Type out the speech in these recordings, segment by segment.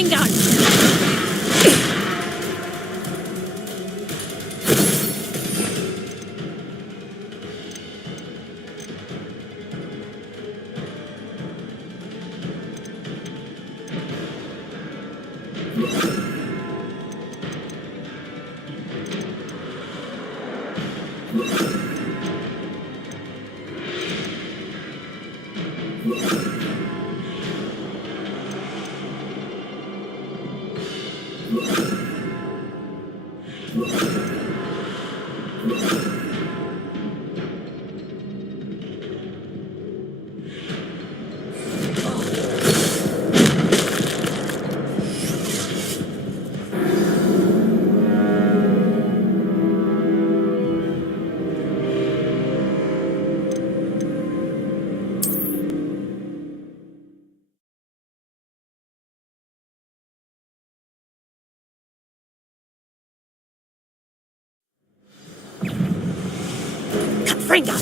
Confringo! Confringo!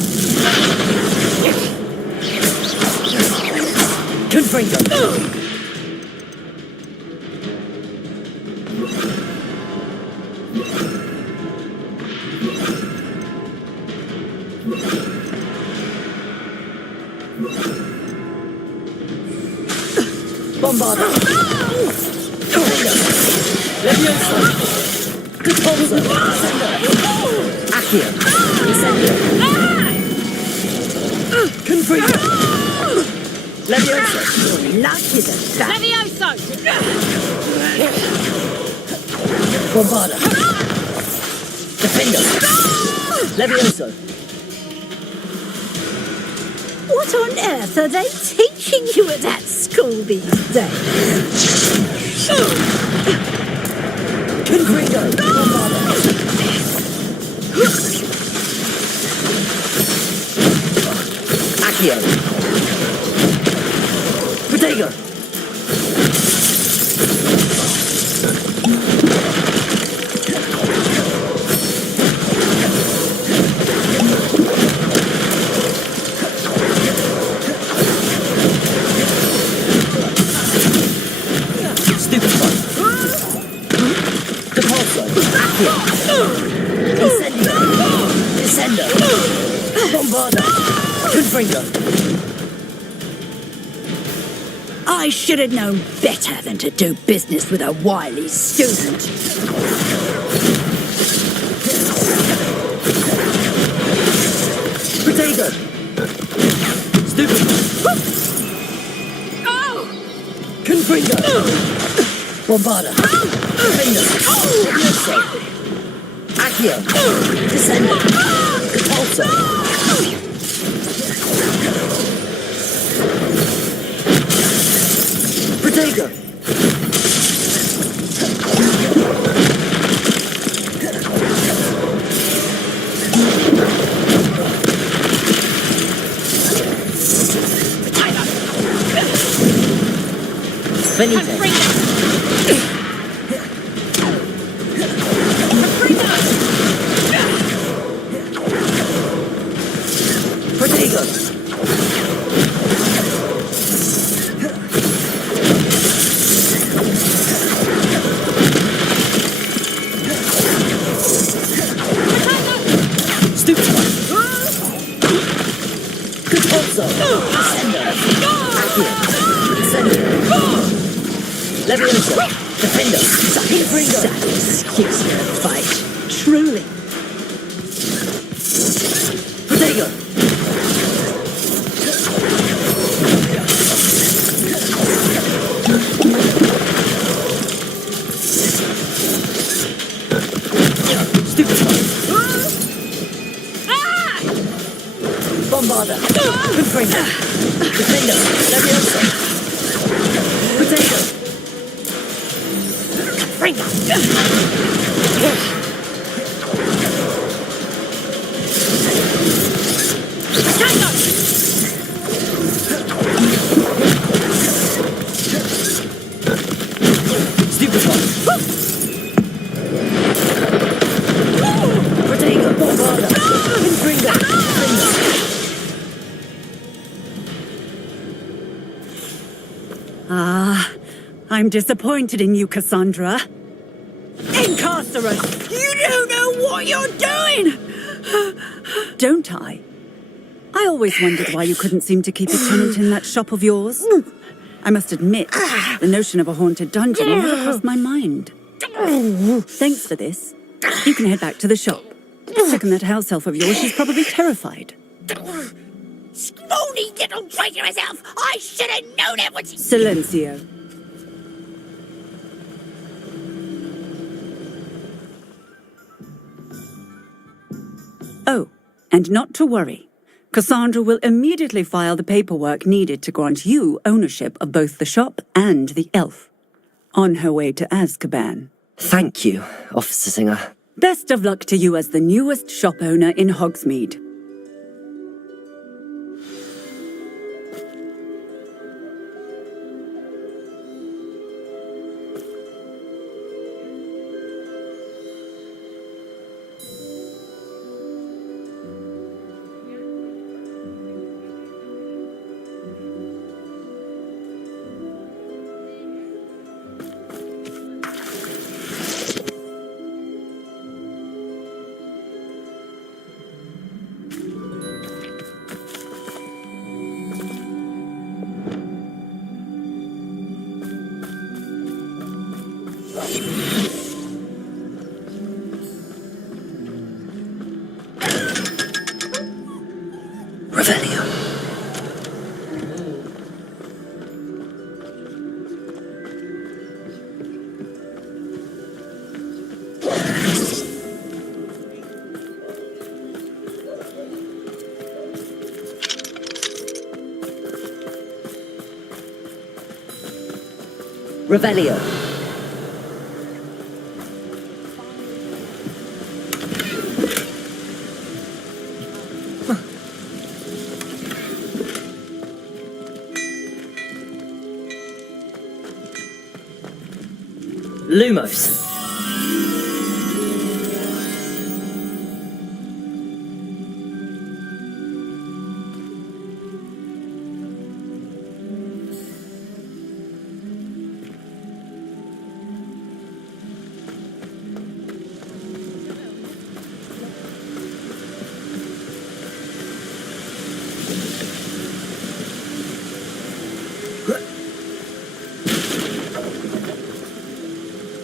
Confringo! Bombarda! Leviosa! Repulsor! Accio! Incendio! Confringo! Leviosa! Your luck is a bat! Levioso! Bombarda! Defender! Levioso! What on earth are they teaching you at that school these days? Confringo! Bombarda! Accio! Protego! Stupefy! Repulsor! Accio! Incendio! Descender! Bombarda! Confringo! I should have known better than to do business with a wily student. Protego! Stupefy! Confringo! Bombarda! Defender! Levioso! Accio! Descender! Repulsor! Protego! Benito! Protego! Stupefy! Repulsor! Descender! Accio! Incendio! Leviosa! Defender! Confringo! Excuse me, fight. Truly. Protego! Stupefy! Bombarda! Confringo! Defender! Leviosa! Protego! Stupefy! Protego! Bombarda! Confringo! Ah, I'm disappointed in you, Cassandra. Incarcerate! You don't know what you're doing! Don't I? I always wondered why you couldn't seem to keep a tenant in that shop of yours. I must admit, the notion of a haunted dungeon never crossed my mind. Thanks for this. You can head back to the shop. Check on that house elf of yours, she's probably terrified. Scrawny little traitor herself! I should have known it was... Silencio. Oh, and not to worry. Cassandra will immediately file the paperwork needed to grant you ownership of both the shop and the elf. On her way to Azkaban. Thank you, Officer Singer. Best of luck to you as the newest shop owner in Hogsmeade. Revelio. Revelio. Lumos.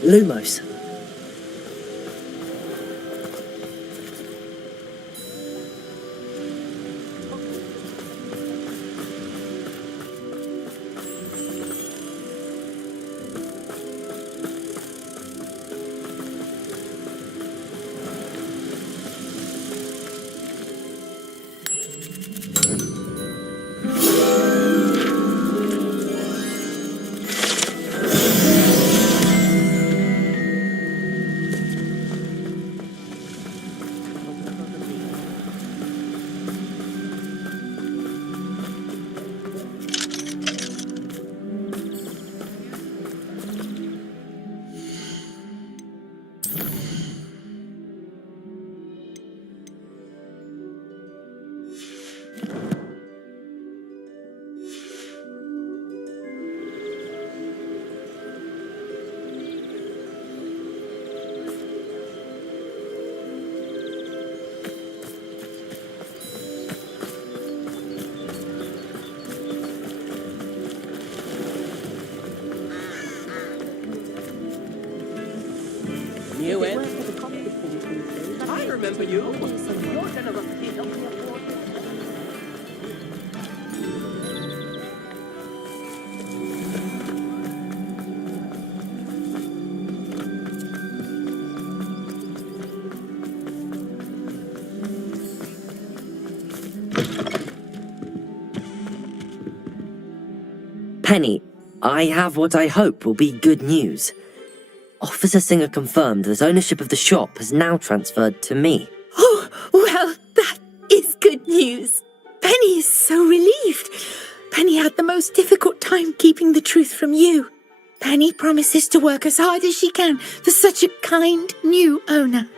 Lumos. I remember you. Your generosity helped me afford... Penny, I have what I hope will be good news. Officer Singer confirmed that ownership of the shop has now transferred to me. Oh, well, that is good news. Penny is so relieved. Penny had the most difficult time keeping the truth from you. Penny promises to work as hard as she can for such a kind new owner.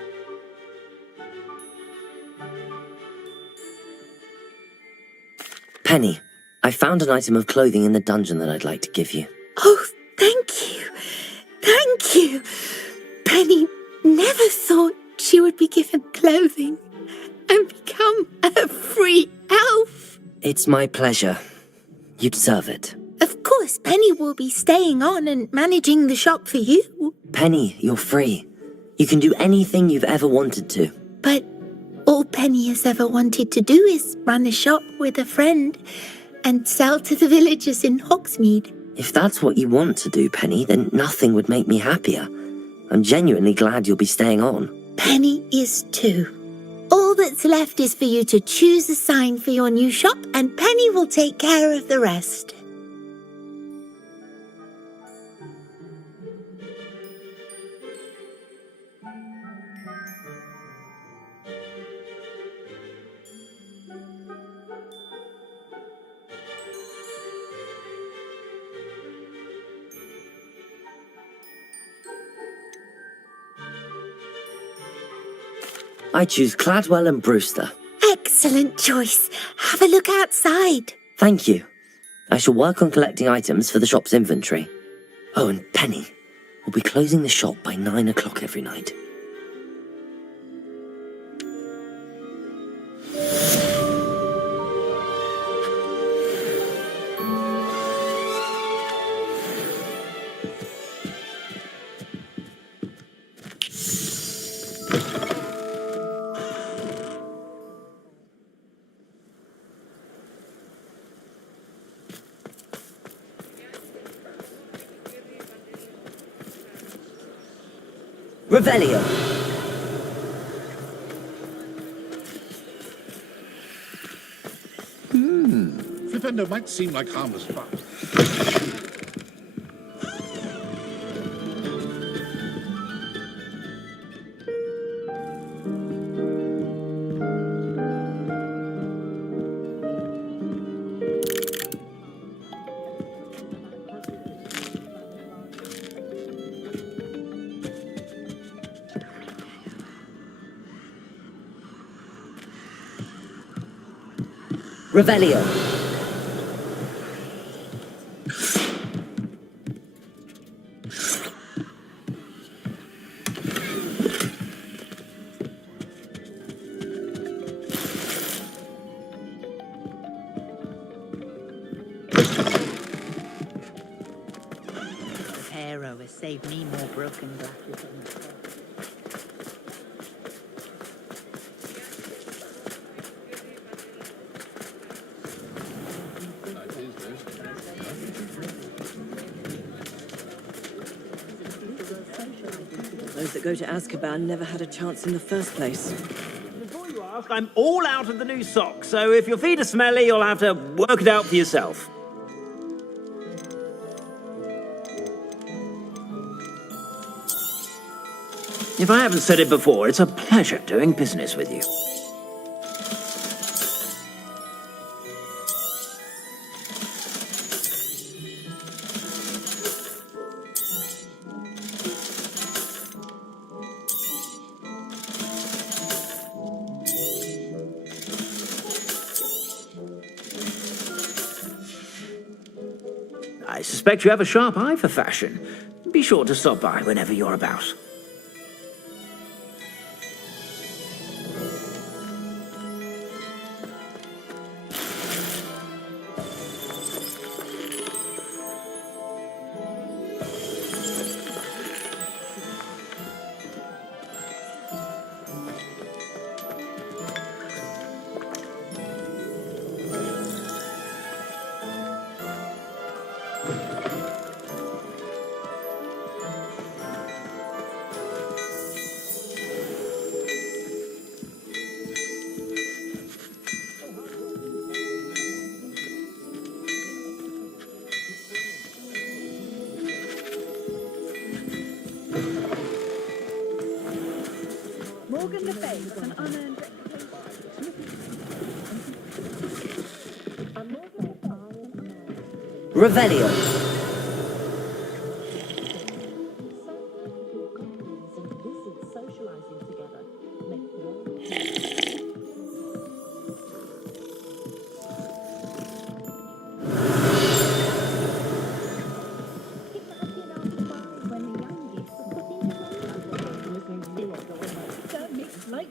Penny, I found an item of clothing in the dungeon that I'd like to give you. Oh, thank you. Penny never thought she would be given clothing and become a free elf. It's my pleasure. You deserve it. Of course, Penny will be staying on and managing the shop for you. Penny, you're free. You can do anything you've ever wanted to. But all Penny has ever wanted to do is run a shop with a friend and sell to the villagers in Hogsmeade. If that's what you want to do, Penny, then nothing would make me happier. I'm genuinely glad you'll be staying on. Penny is too. All that's left is for you to choose a sign for your new shop, and Penny will take care of the rest. I choose Cladwell and Brewster. Excellent choice. Have a look outside. Thank you. I shall work on collecting items for the shop's inventory. Oh, and Penny, we'll be closing the shop by 9 o'clock every night. Revelio. Flipendo might seem like harmless fun. Revelio. Pharaoh has saved me more broken glasses than myself. Those that go to Azkaban never had a chance in the first place. Before you ask, I'm all out of the new socks, so if your feet are smelly, you'll have to work it out for yourself. If I haven't said it before, it's a pleasure doing business with you. I suspect you have a sharp eye for fashion. Be sure to stop by whenever you're about. Morgan Le Fay was an unearned Revelio.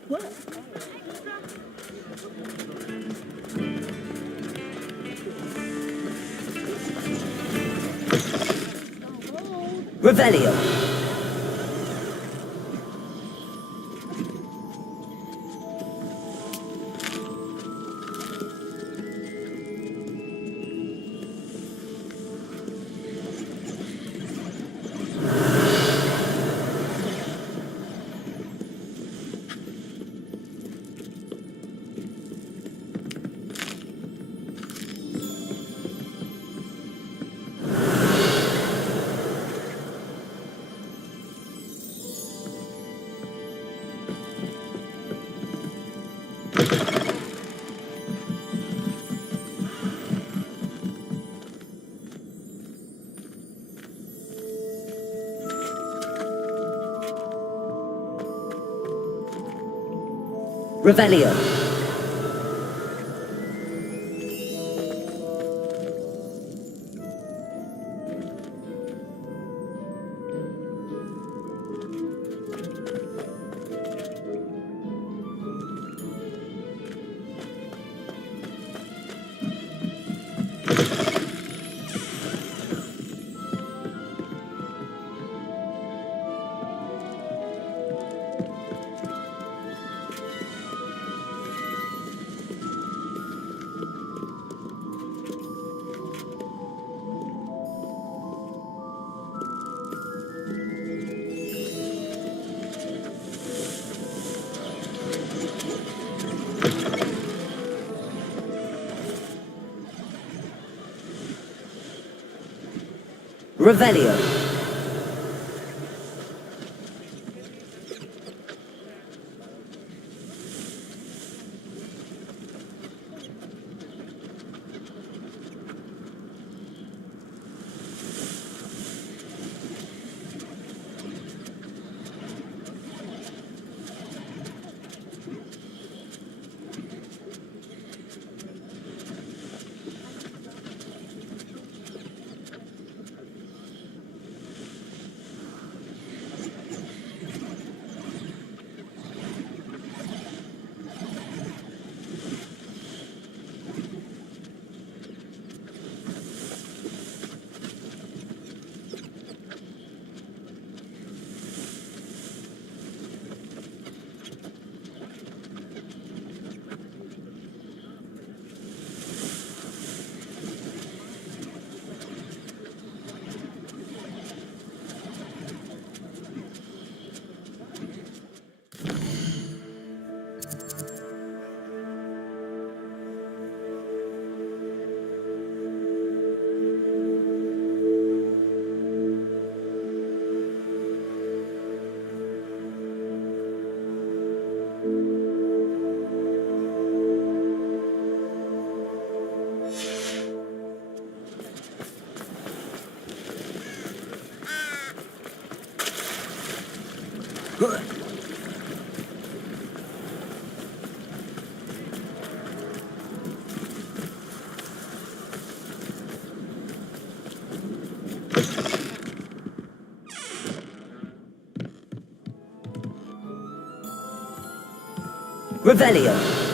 Revelio. Revelio. Revelio. Revelio.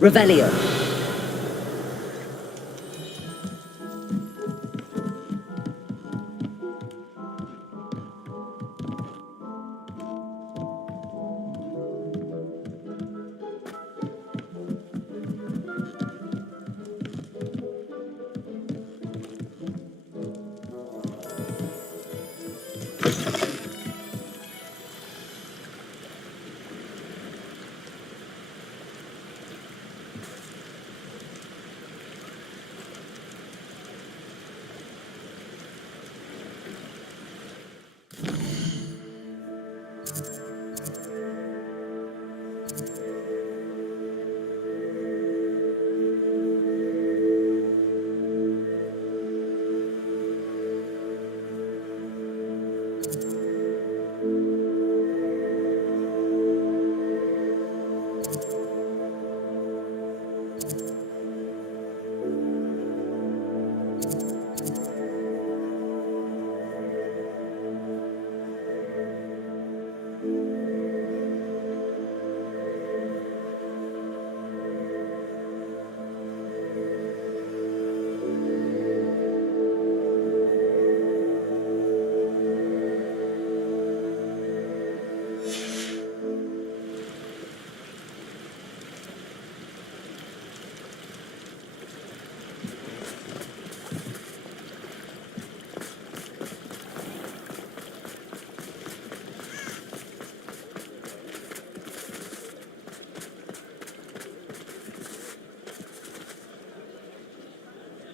Revelio.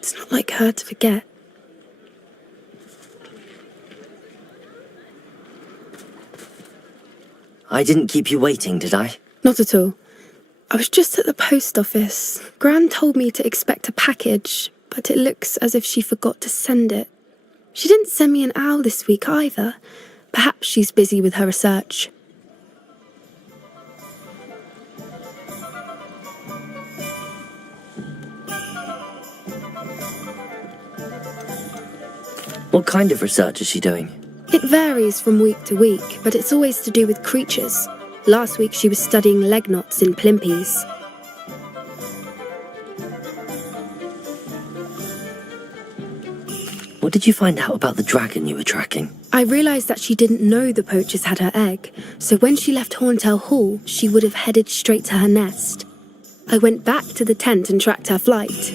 It's not like her to forget. I didn't keep you waiting, did I? Not at all. I was just at the post office. Gran told me to expect a package, but it looks as if she forgot to send it. She didn't send me an owl this week either. Perhaps she's busy with her research. What kind of research is she doing? It varies from week to week, but it's always to do with creatures. Last week she was studying leg knots in plimpies. What did you find out about the dragon you were tracking? I realised that she didn't know the poachers had her egg, so when she left Horntail Hall, she would have headed straight to her nest. I went back to the tent and tracked her flight.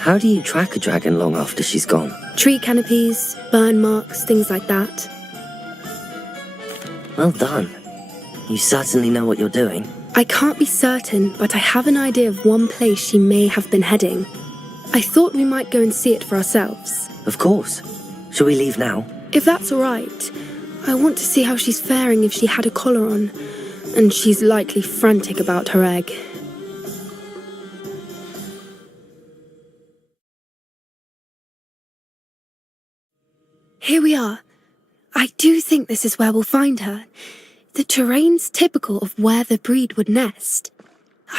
How do you track a dragon long after she's gone? Tree canopies, burn marks, things like that. Well done. You certainly know what you're doing. I can't be certain, but I have an idea of one place she may have been heading. I thought we might go and see it for ourselves. Of course. Shall we leave now? If that's all right. I want to see how she's faring if she had a collar on. And she's likely frantic about her egg. Here we are. I do think this is where we'll find her. The terrain's typical of where the breed would nest.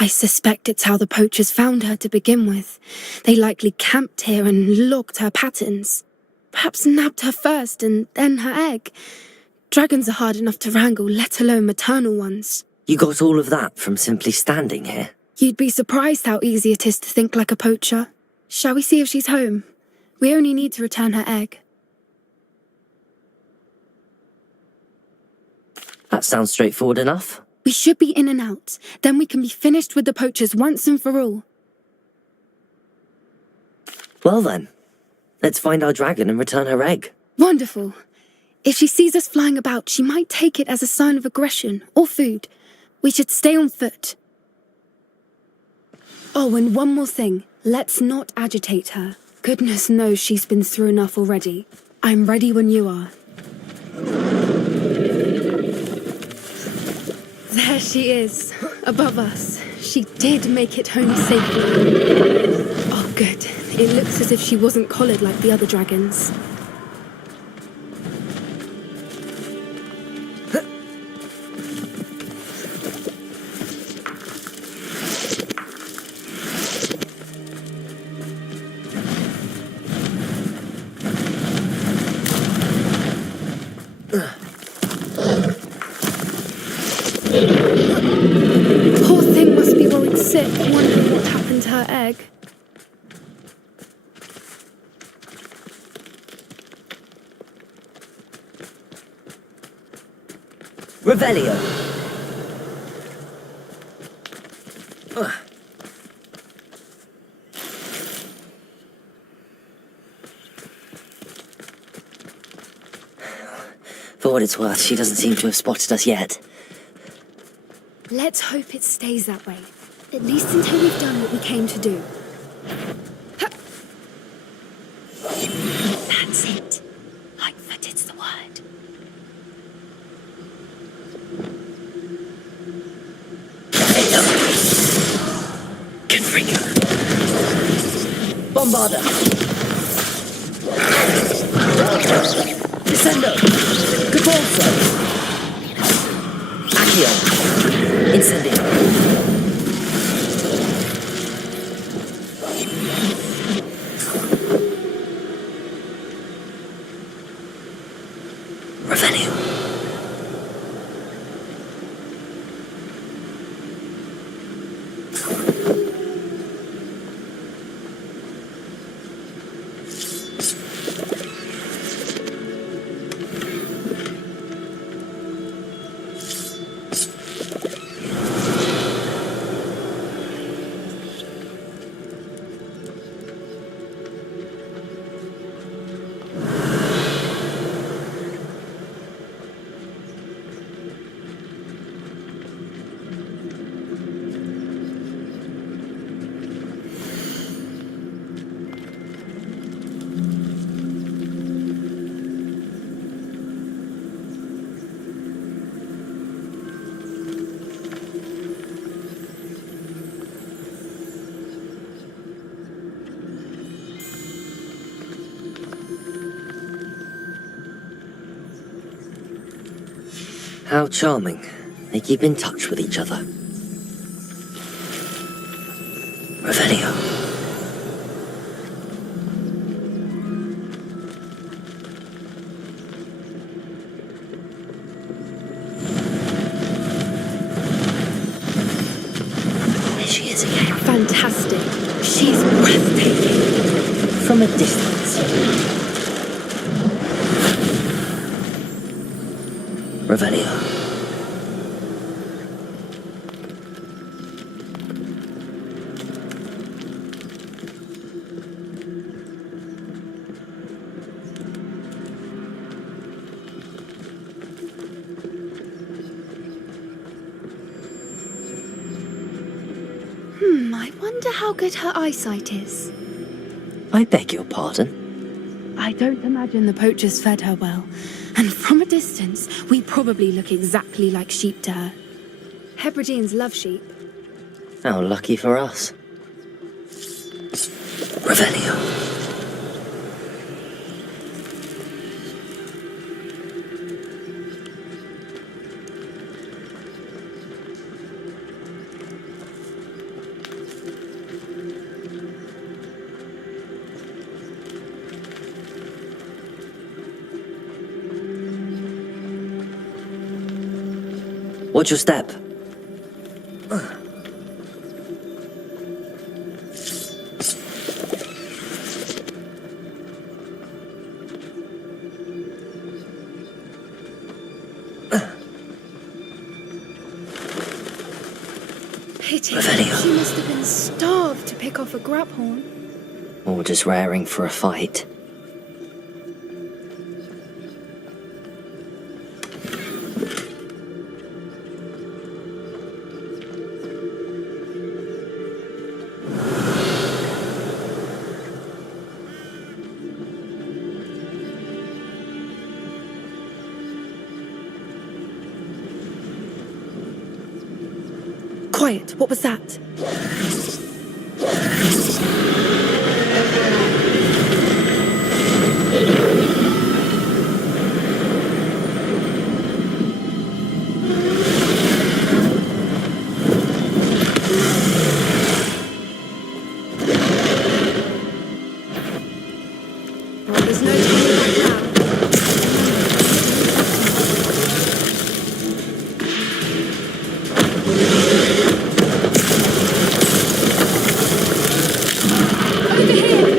I suspect it's how the poachers found her to begin with. They likely camped here and logged her patterns. Perhaps nabbed her first and then her egg. Dragons are hard enough to wrangle, let alone maternal ones. You got all of that from simply standing here? You'd be surprised how easy it is to think like a poacher. Shall we see if she's home? We only need to return her egg. That sounds straightforward enough. We should be in and out. Then we can be finished with the poachers once and for all. Well then, let's find our dragon and return her egg. Wonderful. If she sees us flying about, she might take it as a sign of aggression or food. We should stay on foot. Oh, and one more thing. Let's not agitate her. Goodness knows she's been through enough already. I'm ready when you are. There she is, above us. She did make it home safely. Oh, good. It looks as if she wasn't collared like the other dragons. Poor thing must be worried sick, wondering what happened to her egg. Revelio! For what it's worth, she doesn't seem to have spotted us yet. Let's hope it stays that way. At least until we've done what we came to do. That's it. Lightfooted's the word. Confringo! Bombarda! Descendo! Cabolso! Accio! Incendio! Revenue! How charming. They keep in touch with each other. Revelio. There she is again. Fantastic. She's breathtaking. From a distance. Revelio. I wonder how good her eyesight is. I beg your pardon? I don't imagine the poachers fed her well. And from a distance, we probably look exactly like sheep to her. Hebrideans love sheep. How lucky for us. Revelio. Watch your step. Pity. Revelio. She must have been starved to pick off a grabhorn. Or just raring for a fight. Quiet, what was that? Well, there's no turning back now. Over here!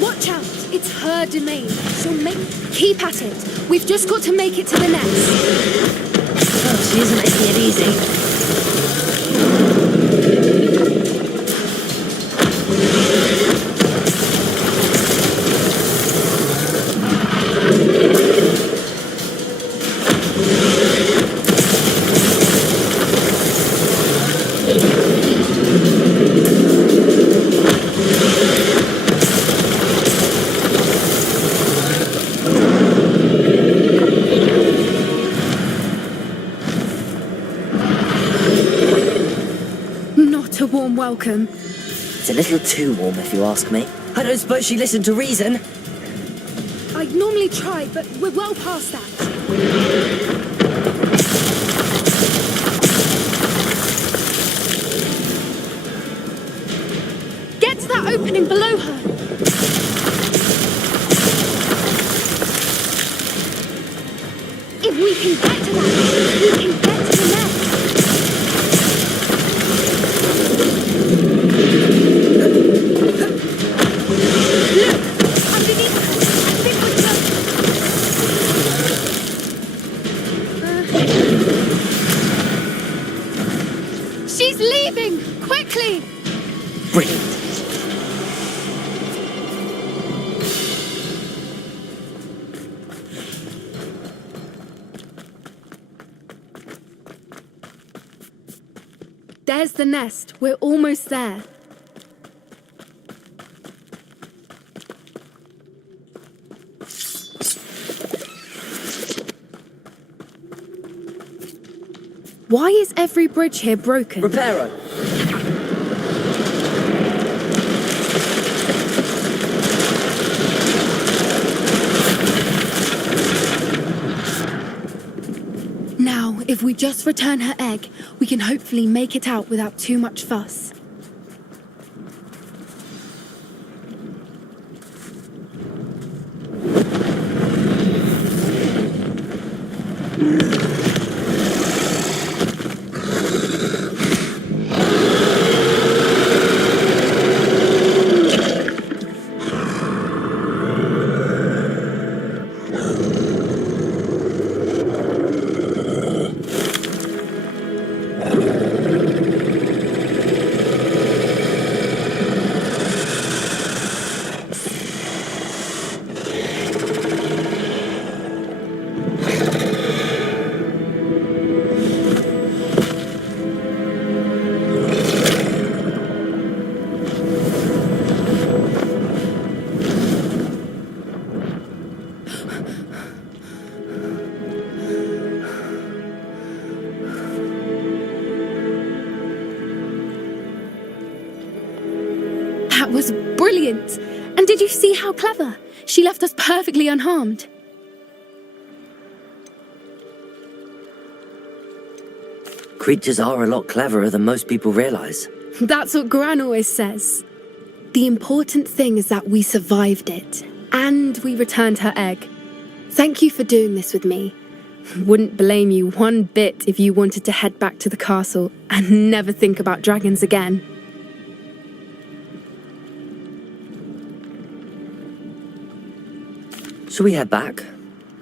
Watch out! It's her domain. She'll make... Keep at it. We've just got to make it to the nest. Oh, she isn't making it easy. Not a warm welcome. It's a little too warm, if you ask me. I don't suppose she listened to reason. I'd normally try, but we're well past that. Get to that opening below her. If we can get to that, we can get to the nest. Look! Underneath her! I think we're done. She's leaving! Quickly! Brilliant. There's the nest. We're almost there. Why is every bridge here broken? Reparo. Now, if we just return her egg, we can hopefully make it out without too much fuss. That was brilliant. And did you see how clever? She left us perfectly unharmed. Creatures are a lot cleverer than most people realise. That's what Gran always says. The important thing is that we survived it, and we returned her egg. Thank you for doing this with me. Wouldn't blame you one bit if you wanted to head back to the castle and never think about dragons again. Shall we head back?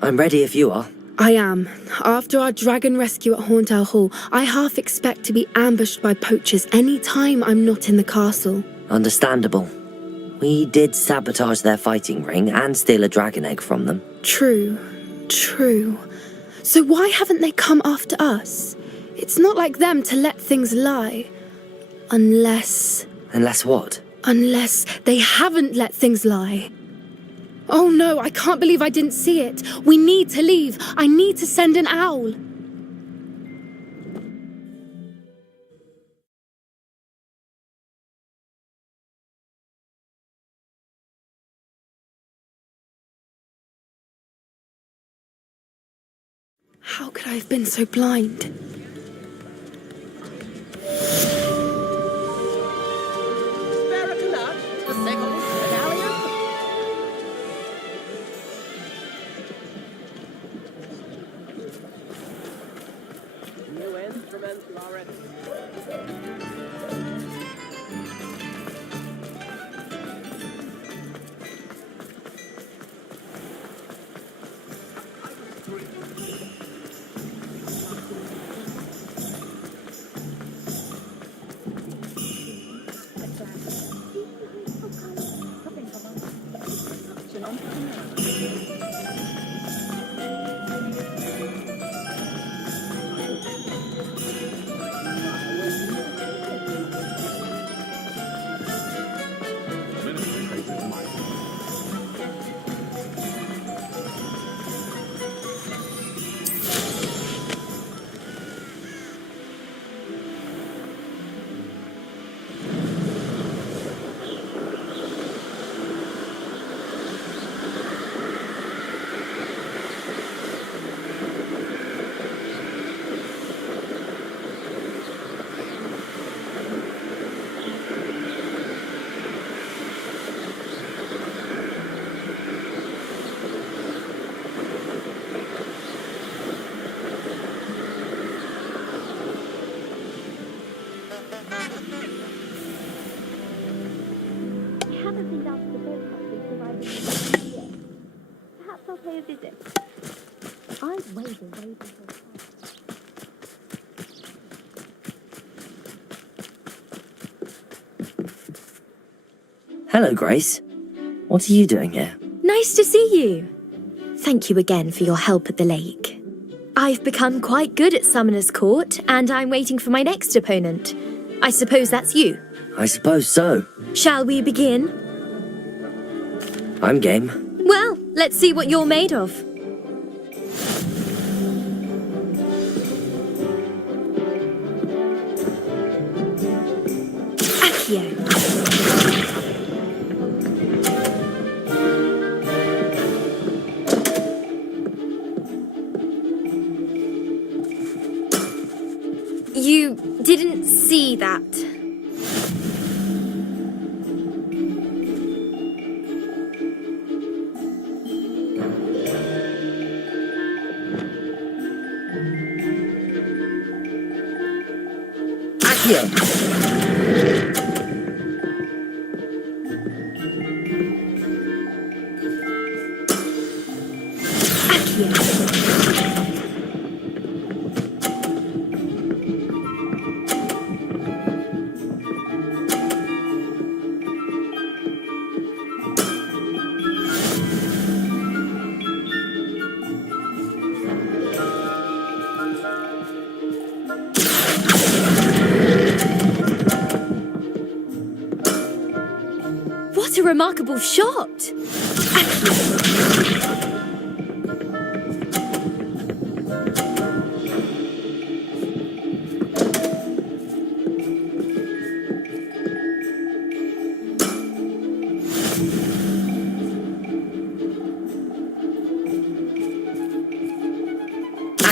I'm ready if you are. I am. After our dragon rescue at Hauntowl Hall, I half expect to be ambushed by poachers any time I'm not in the castle. Understandable. We did sabotage their fighting ring and steal a dragon egg from them. True. So why haven't they come after us? It's not like them to let things lie. Unless What? Unless they haven't let things lie. Oh no, I can't believe I didn't see it. We need to leave. I need to send an owl. How could I have been so blind? Hello, Grace. What are you doing here? Nice to see you. Thank you again for your help at the lake. I've become quite good at Summoner's Court, and I'm waiting for my next opponent. I suppose that's you. I suppose so. Shall we begin? I'm game. Well, let's see what you're made of. Accio. You didn't see that. Accio! What a remarkable shot!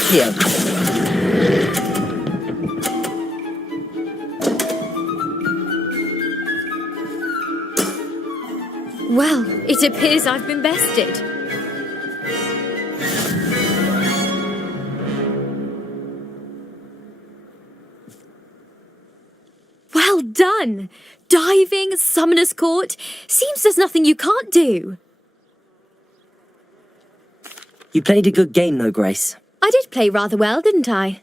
Accio. Well, it appears I've been bested. Well done! Diving, Summoner's Court. Seems there's nothing you can't do. You played a good game though, Grace. I did play rather well, didn't I?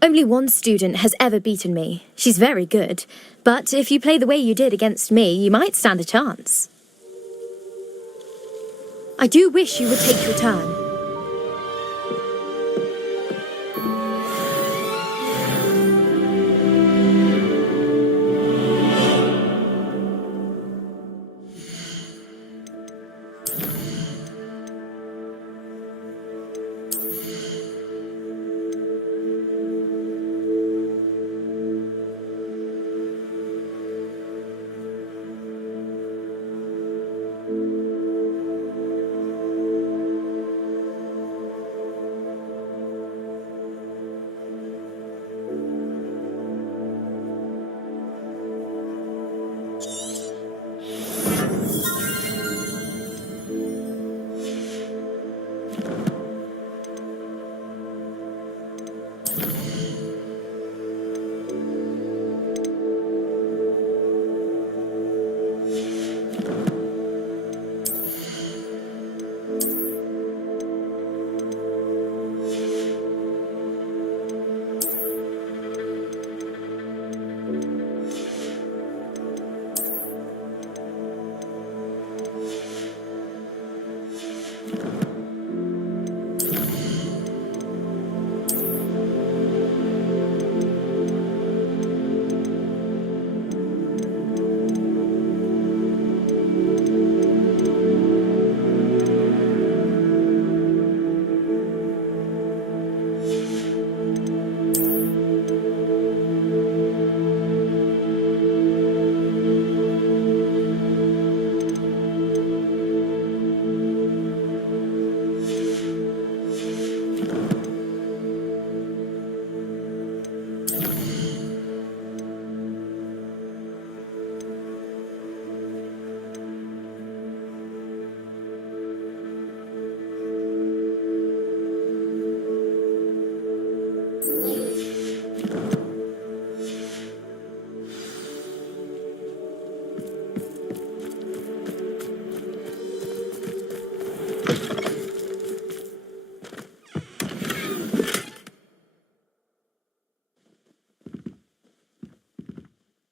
Only one student has ever beaten me. She's very good. But if you play the way you did against me, you might stand a chance. I do wish you would take your turn.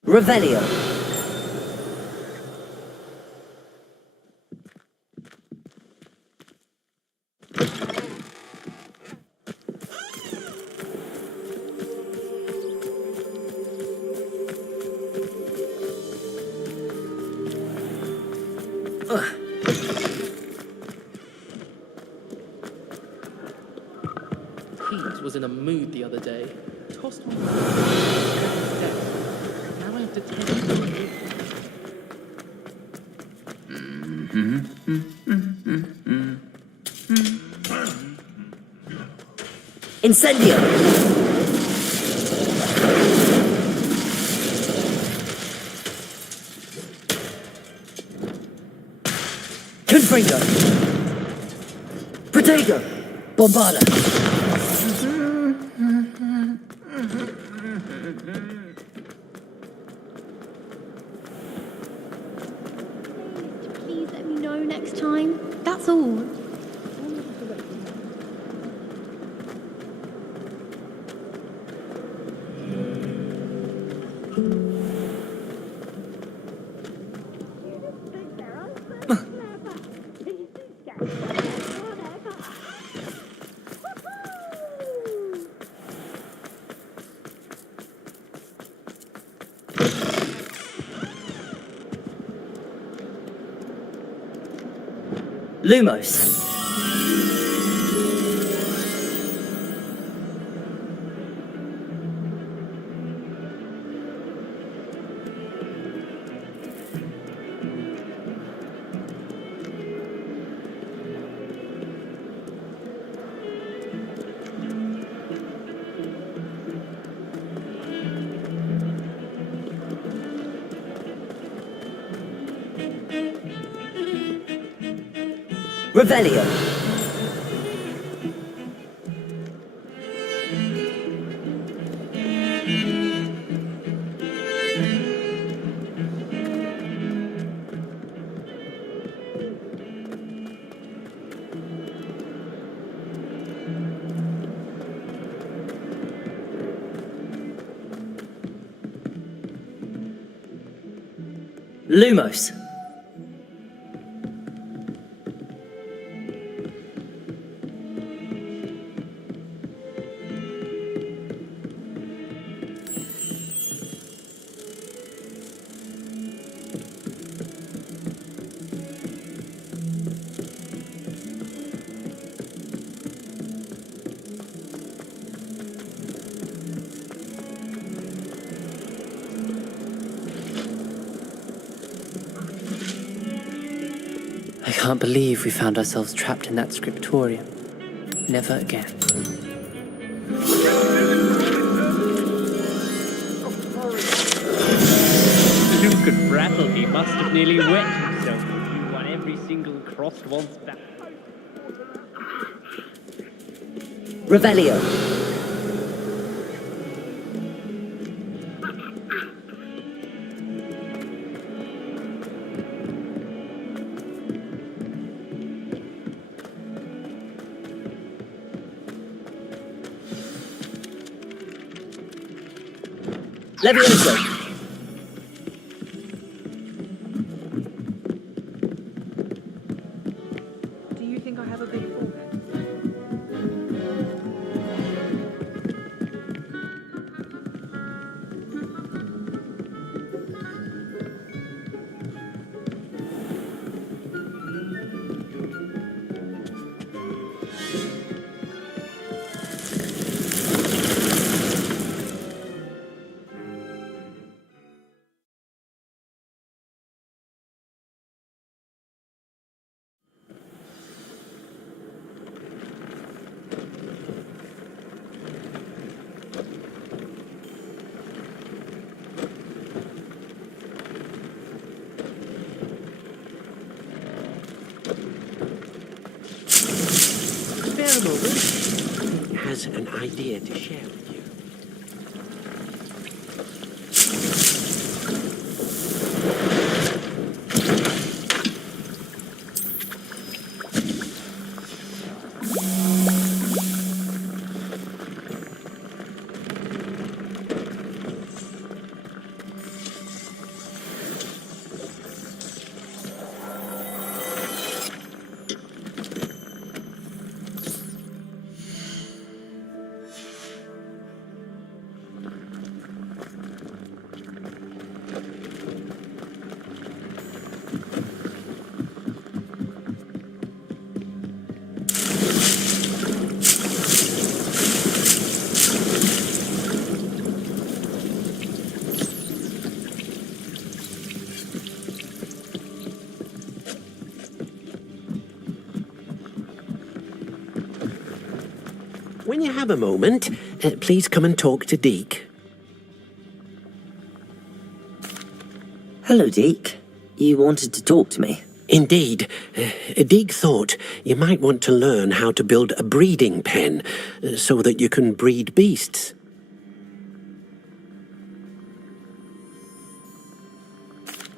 Revelio. Pete was in a mood the other day. Tossed my now I have to tell you. Incendio. Confringo. Protego. Bombarda. Please let me know next time. That's all. Lumos. Revelio. Lumos. I can't believe we found ourselves trapped in that scriptorium. Never again. Who could rattle? He must have nearly wet himself. You won every single crossed once back. Revelio. Levioso. Do you think I have a big forehead? Spare a moment. He has an idea to share with you. When you have a moment, please come and talk to Deke. Hello, Deke. You wanted to talk to me? Indeed. Deke thought you might want to learn how to build a breeding pen so that you can breed beasts.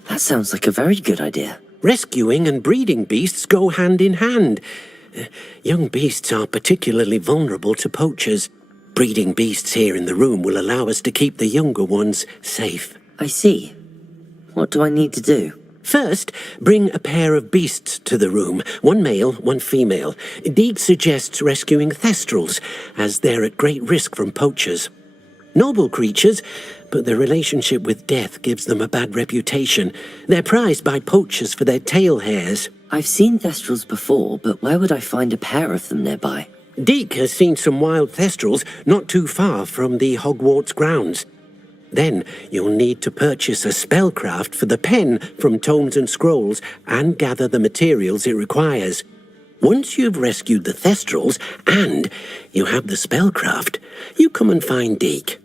That sounds like a very good idea. Rescuing and breeding beasts go hand in hand. Young beasts are particularly vulnerable to poachers. Breeding beasts here in the room will allow us to keep the younger ones safe. I see. What do I need to do? First, bring a pair of beasts to the room, one male, one female. Deke suggests rescuing thestrals, as they're at great risk from poachers. Noble creatures, but their relationship with death gives them a bad reputation. They're prized by poachers for their tail hairs. I've seen thestrals before, but where would I find a pair of them nearby? Deke has seen some wild thestrals not too far from the Hogwarts grounds. Then you'll need to purchase a spellcraft for the pen from Tomes and Scrolls and gather the materials it requires. Once you've rescued the thestrals and you have the spellcraft, you come and find Deke.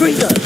Freedom!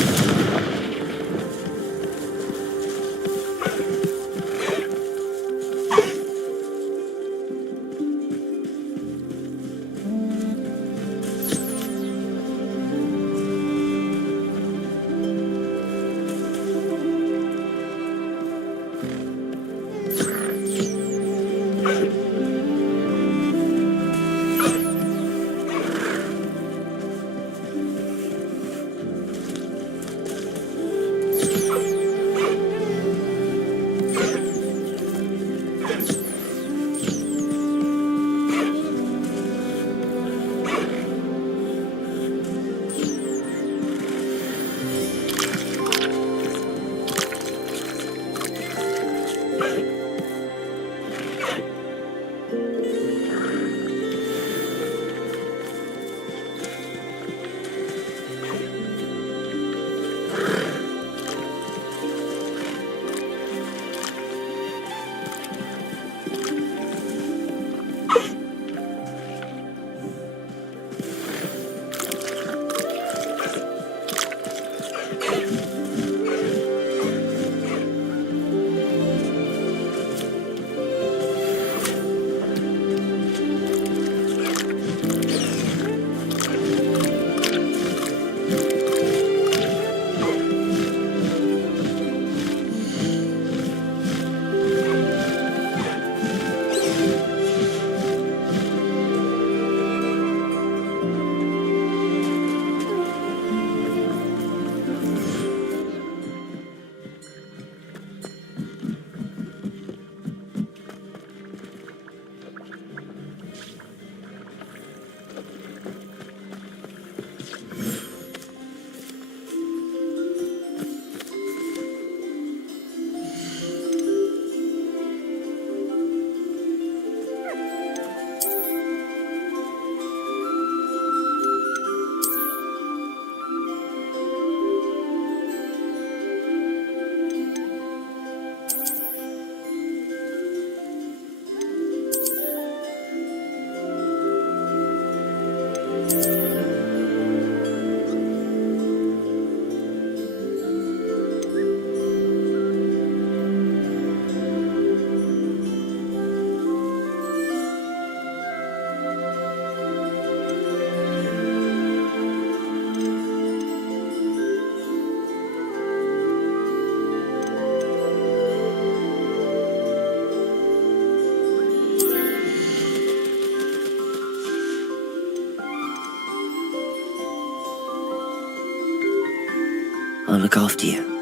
I'll look after you.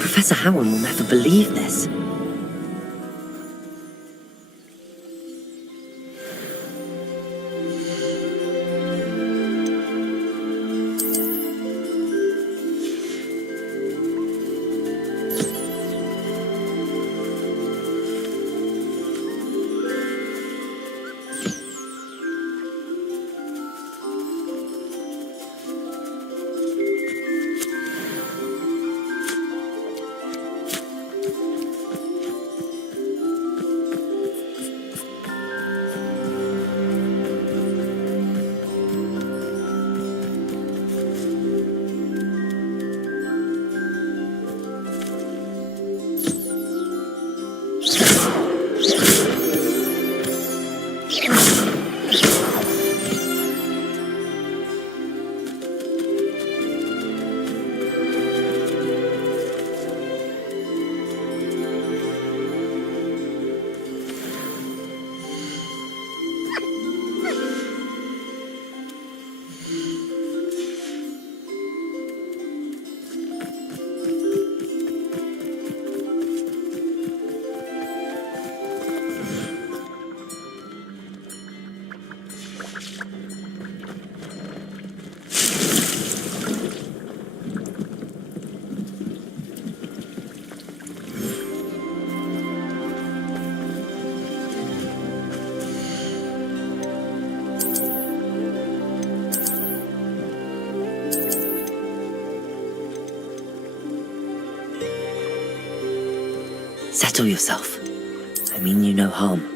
Professor Howard will never believe this. Settle yourself. I mean you no harm.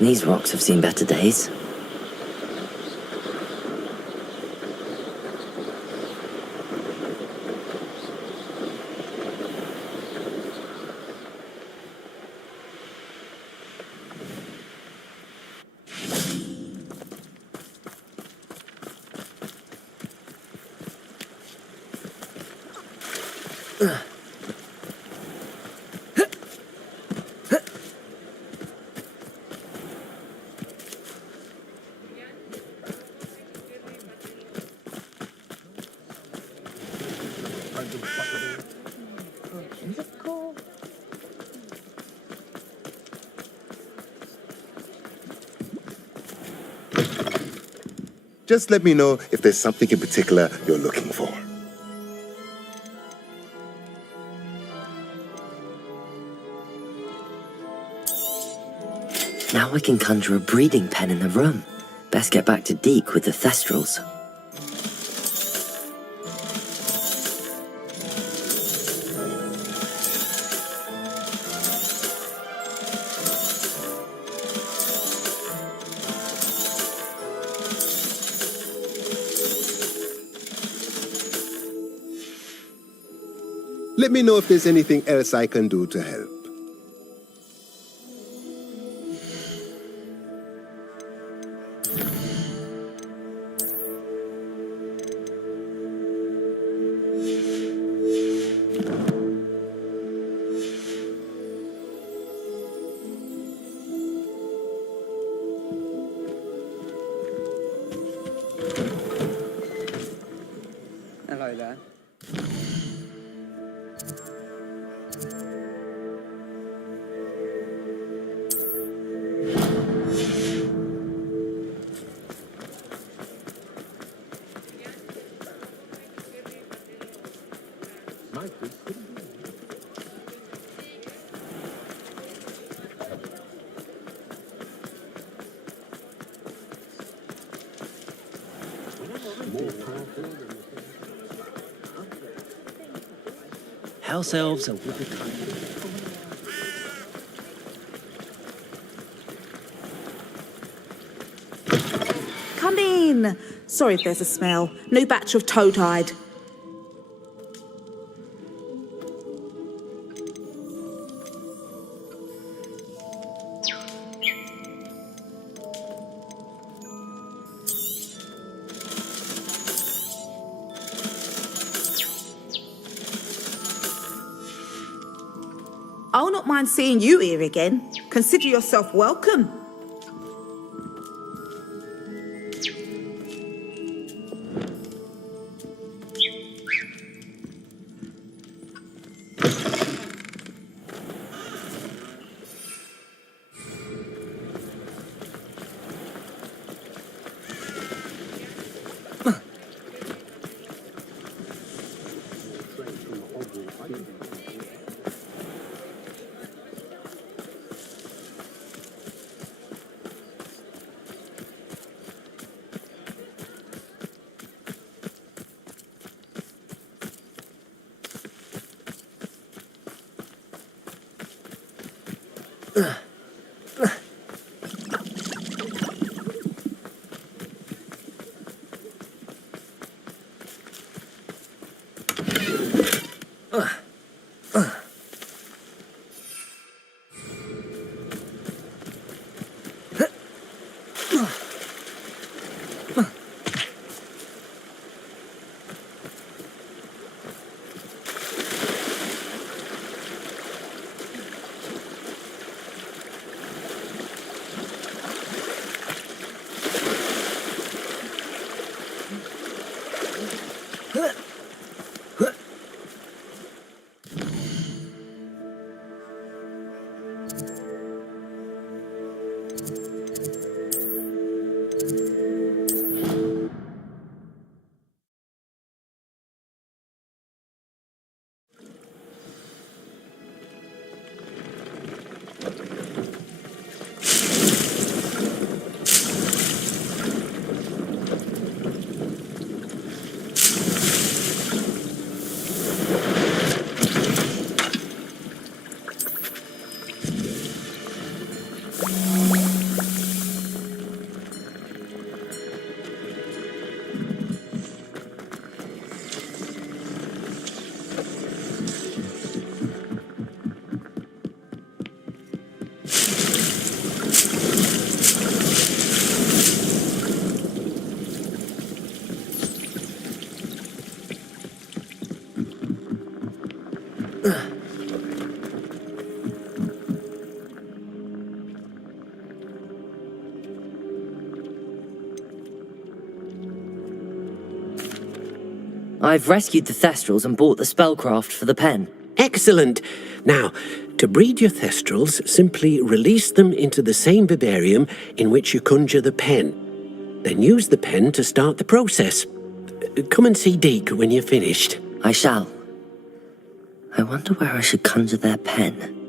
These rocks have seen better days. Just let me know if there's something in particular you're looking for. Now I can conjure a breeding pen in the room. Best get back to Deke with the Thestrals. Let me know if there's anything else I can do to help. Hello there. House elves are wicked kind. Come in. Sorry if there's a smell. New batch of toad-hide. I'll not mind seeing you here again. Consider yourself welcome. I've rescued the Thestrals and bought the spellcraft for the pen. Excellent! Now, to breed your Thestrals, simply release them into the same vivarium in which you conjure the pen. Then use the pen to start the process. Come and see Deke when you're finished. I shall. I wonder where I should conjure their pen.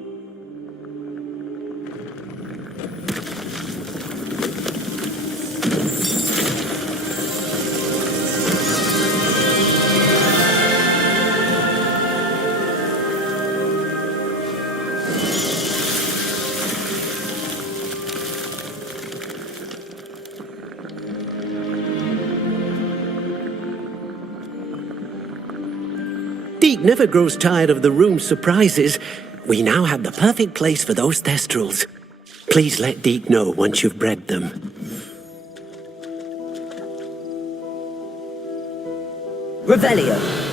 Deke never grows tired of the room's surprises. We now have the perfect place for those Thestrals. Please let Deke know once you've bred them. Revelio.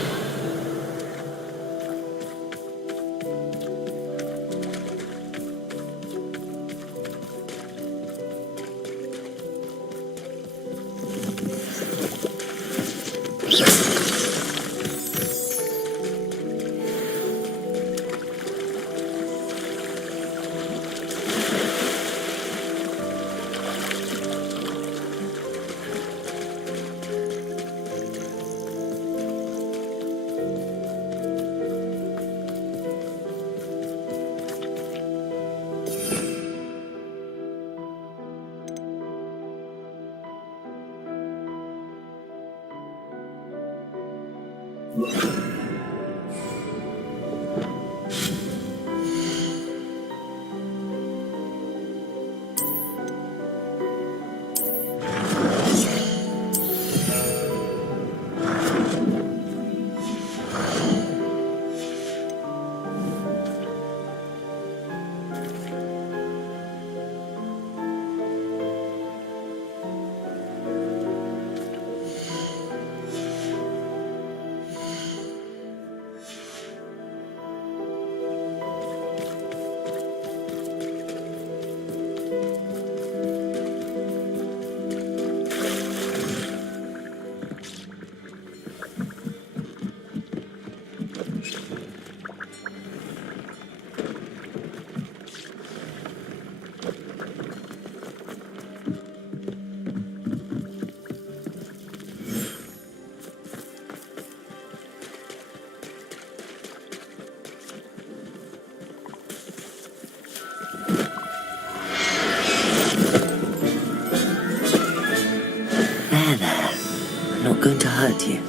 Going to hurt you.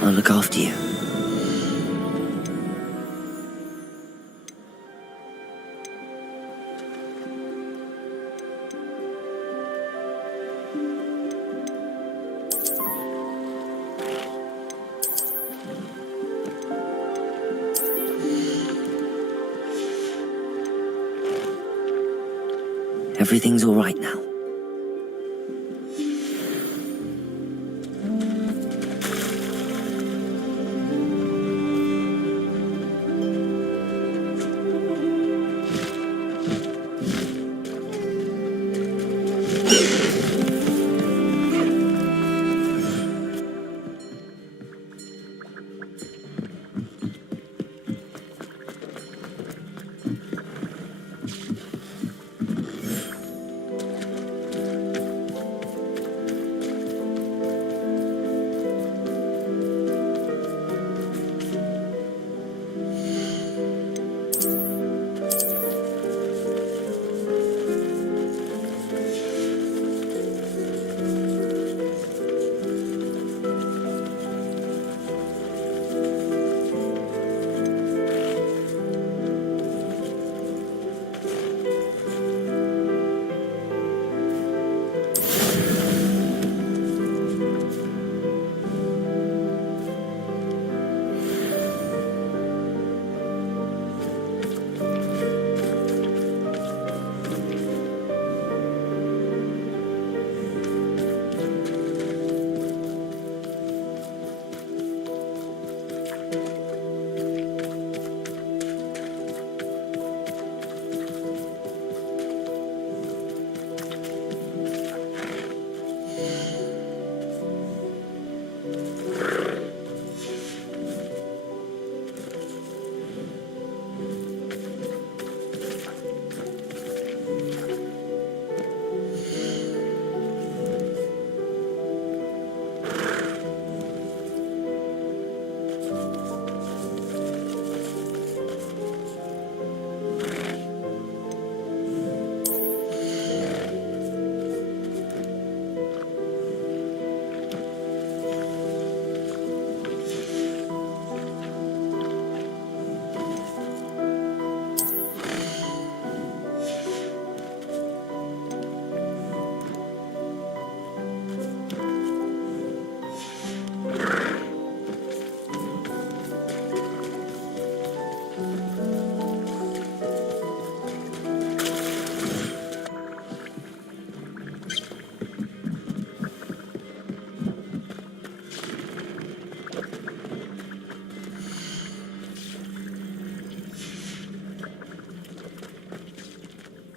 I'll look after you. Everything's all right now.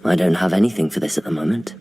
I don't have anything for this at the moment.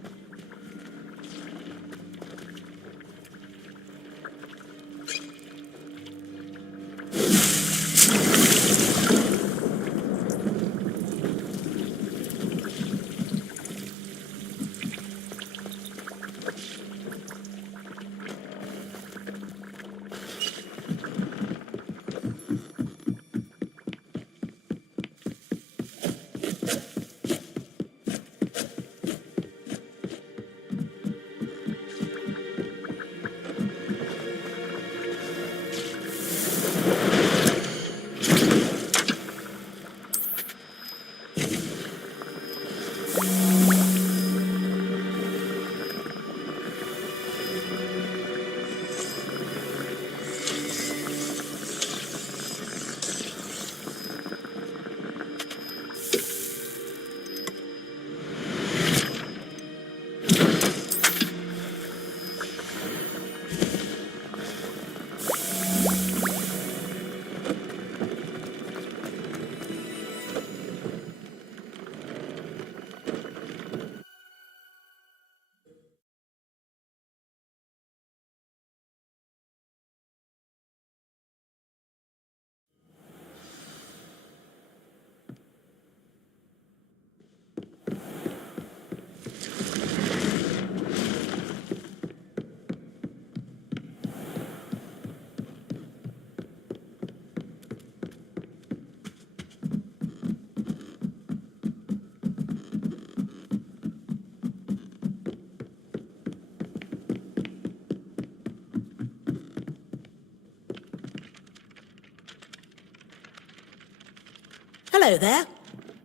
Hello there.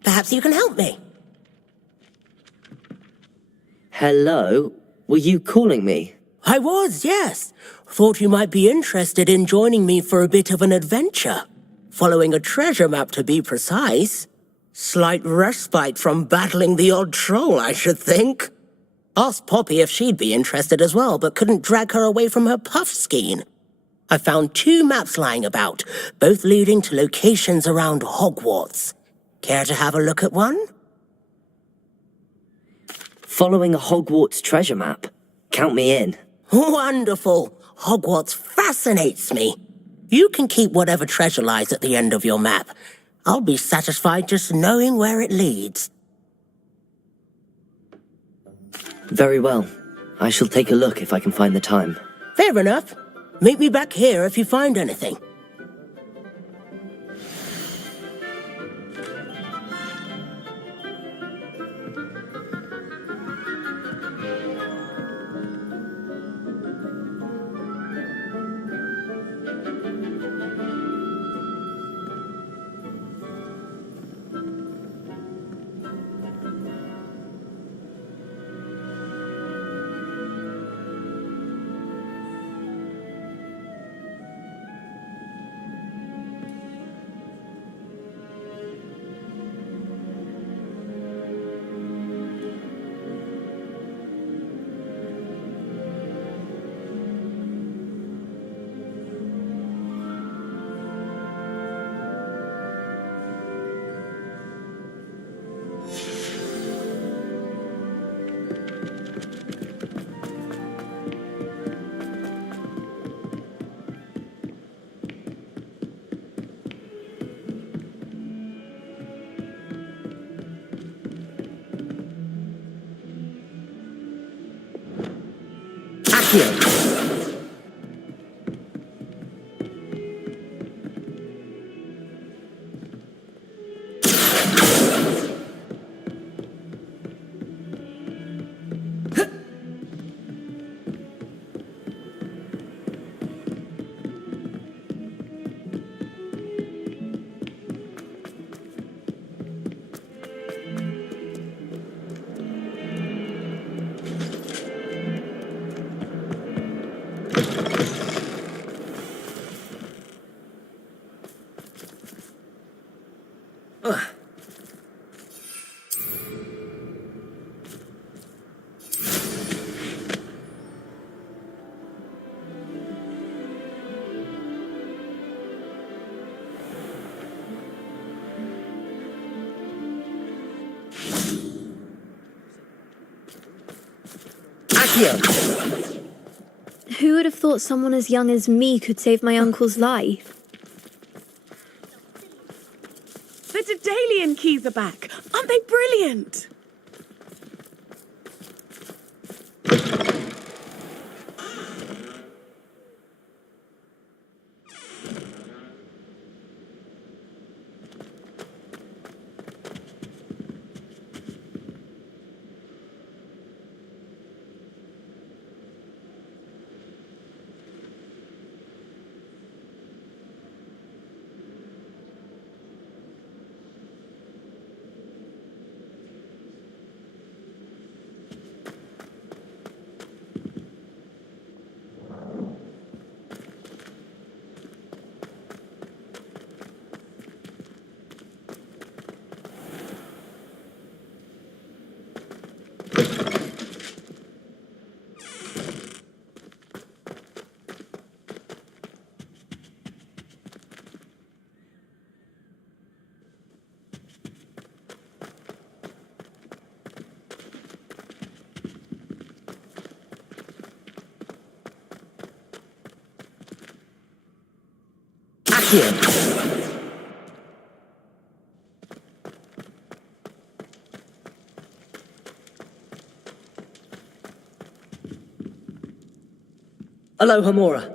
Perhaps you can help me. Hello? Were you calling me? I was, yes. Thought you might be interested in joining me for a bit of an adventure. Following a treasure map, to be precise. Slight respite from battling the odd troll, I should think. Asked Poppy if she'd be interested as well, but couldn't drag her away from her puff skein. I found 2 maps lying about, both leading to locations around Hogwarts. Care to have a look at one? Following a Hogwarts treasure map. Count me in. Wonderful! Hogwarts fascinates me. You can keep whatever treasure lies at the end of your map. I'll be satisfied just knowing where it leads. Very well. I shall take a look if I can find the time. Fair enough. Meet me back here if you find anything. Who would have thought someone as young as me could save my uncle's life? The Daedalian keys are back. Aren't they brilliant? Aloha Mora.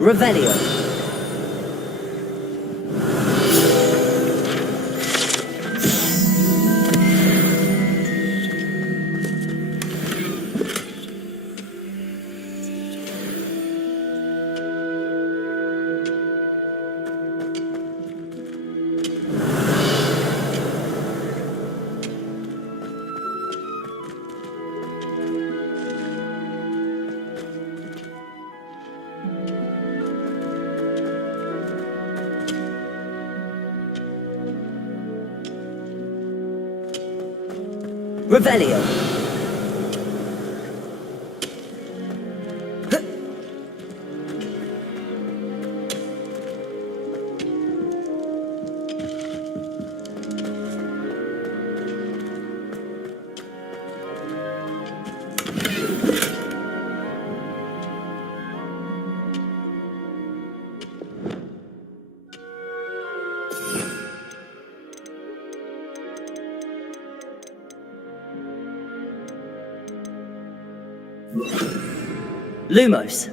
Revelio. Revelio. Lumos.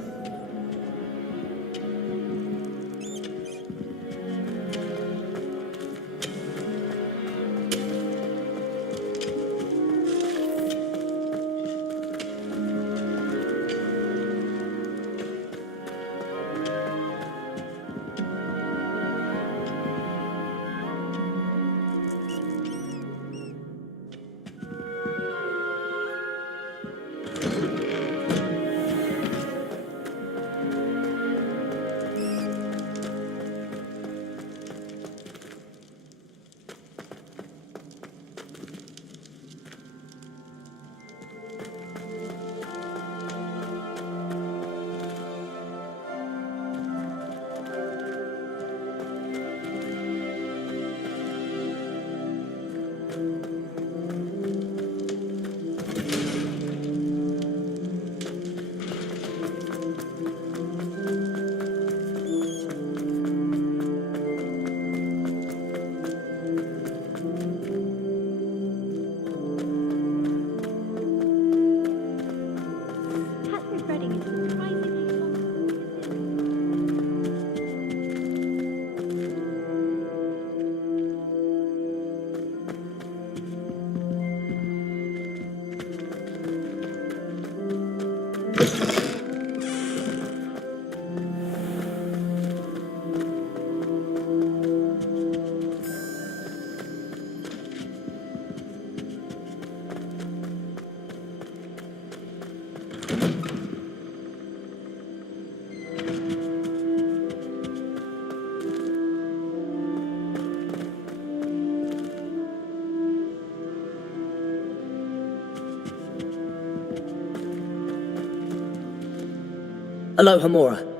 Aloha Mora.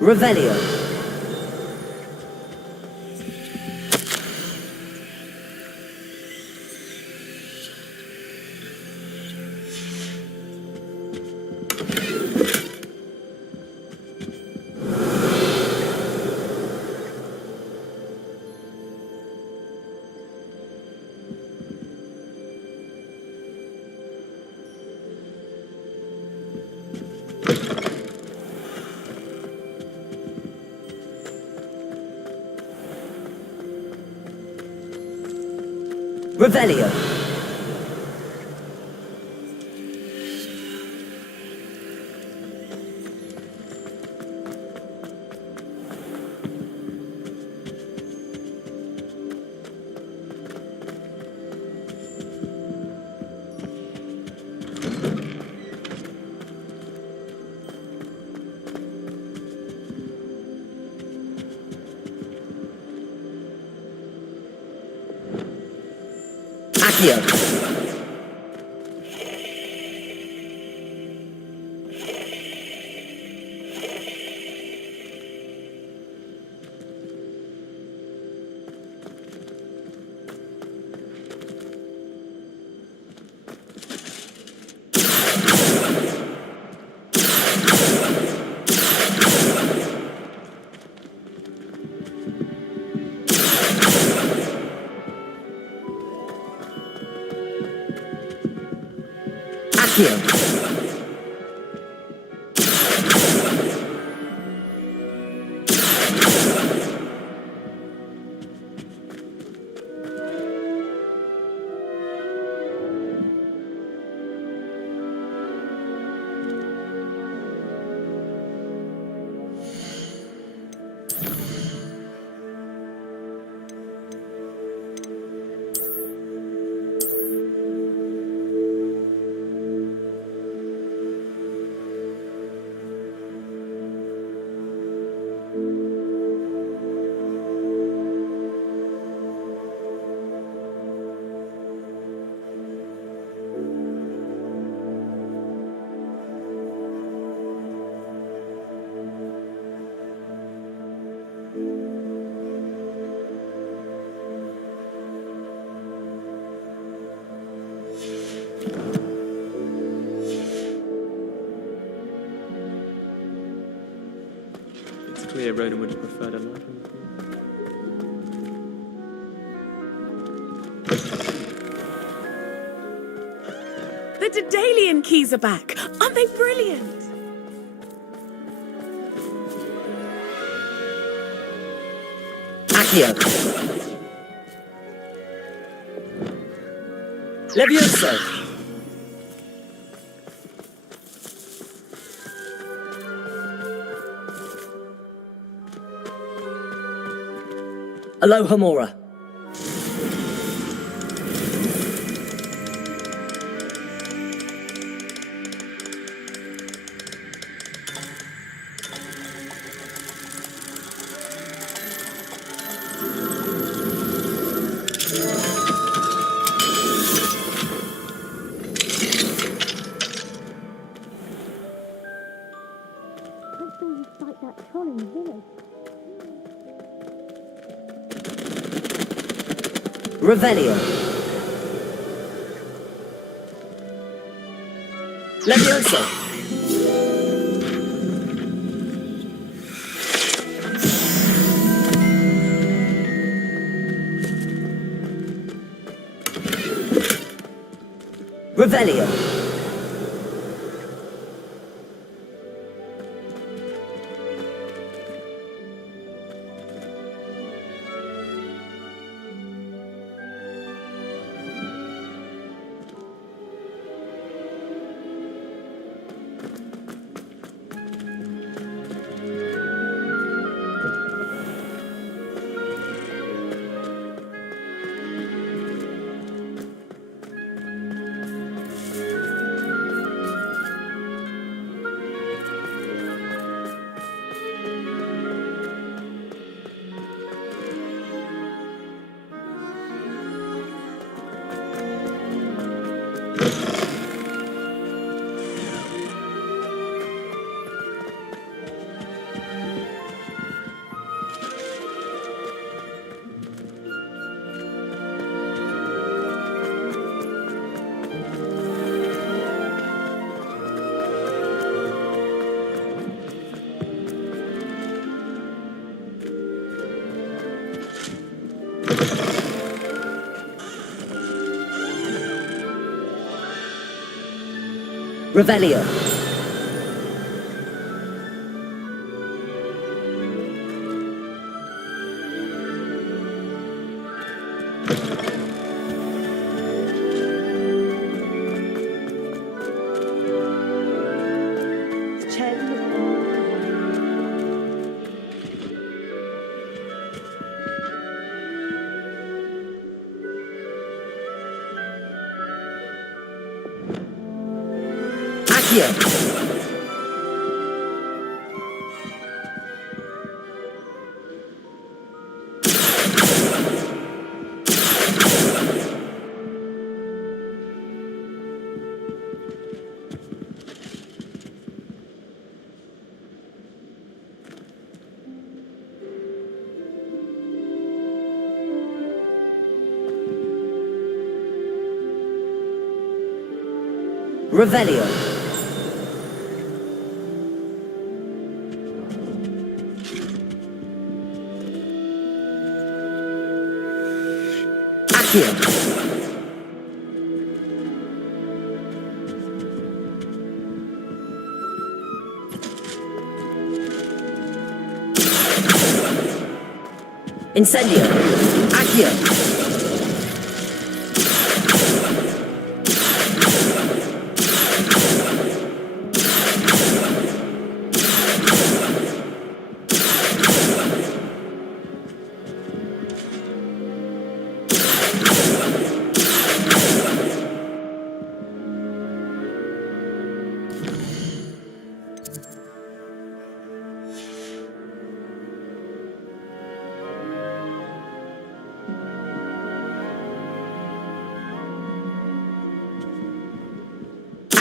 Revelio. Revelio. Accio. It's clear Ronan would have preferred a life. The Daedalian keys are back. Aren't they brilliant? Accio. Levioso. Aloha Mora. Revelio. Levioso. Revelio. Revelio. Accio. Revelio. Accio. Incendio. Accio.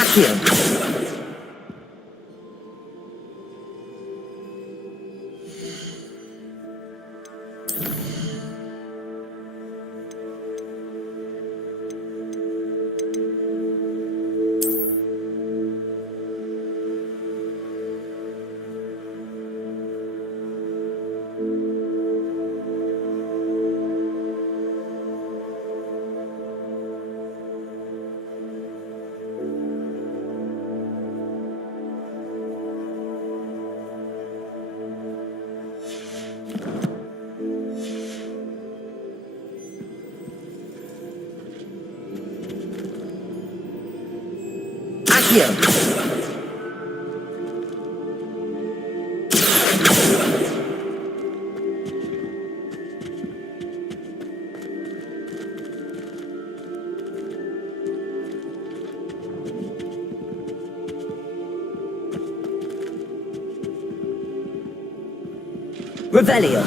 Accio. Accio. Revelio.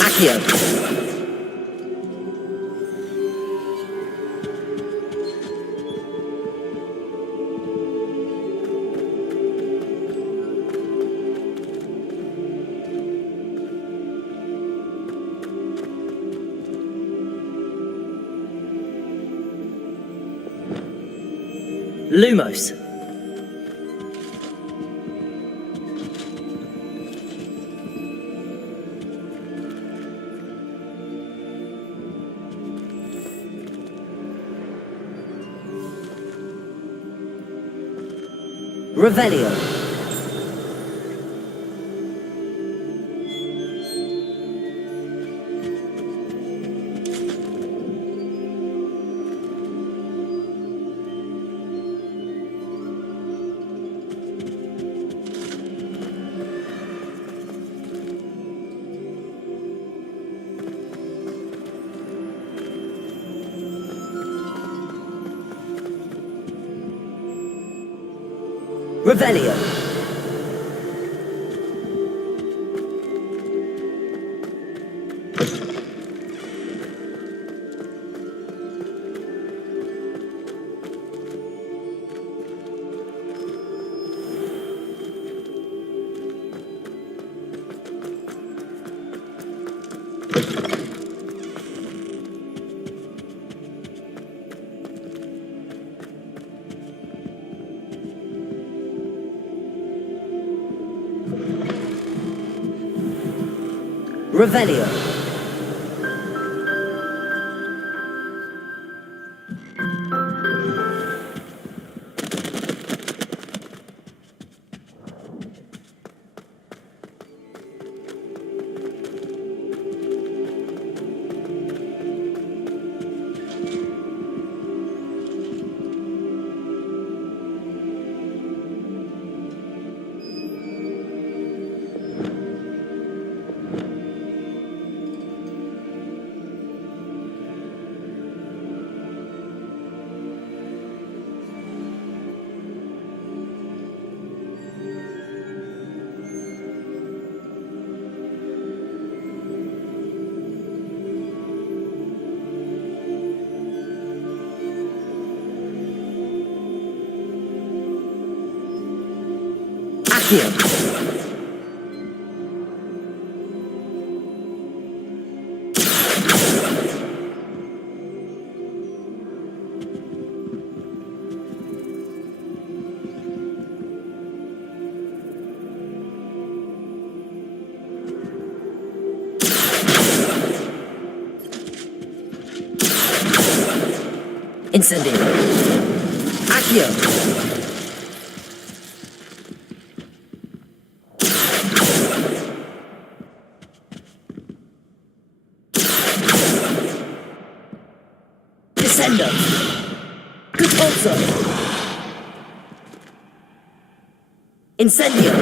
Accio. Lumos. Revelio. Revelio. Revelio. Accio. Incendio. Accio. Descendo. Repulso. Incendio.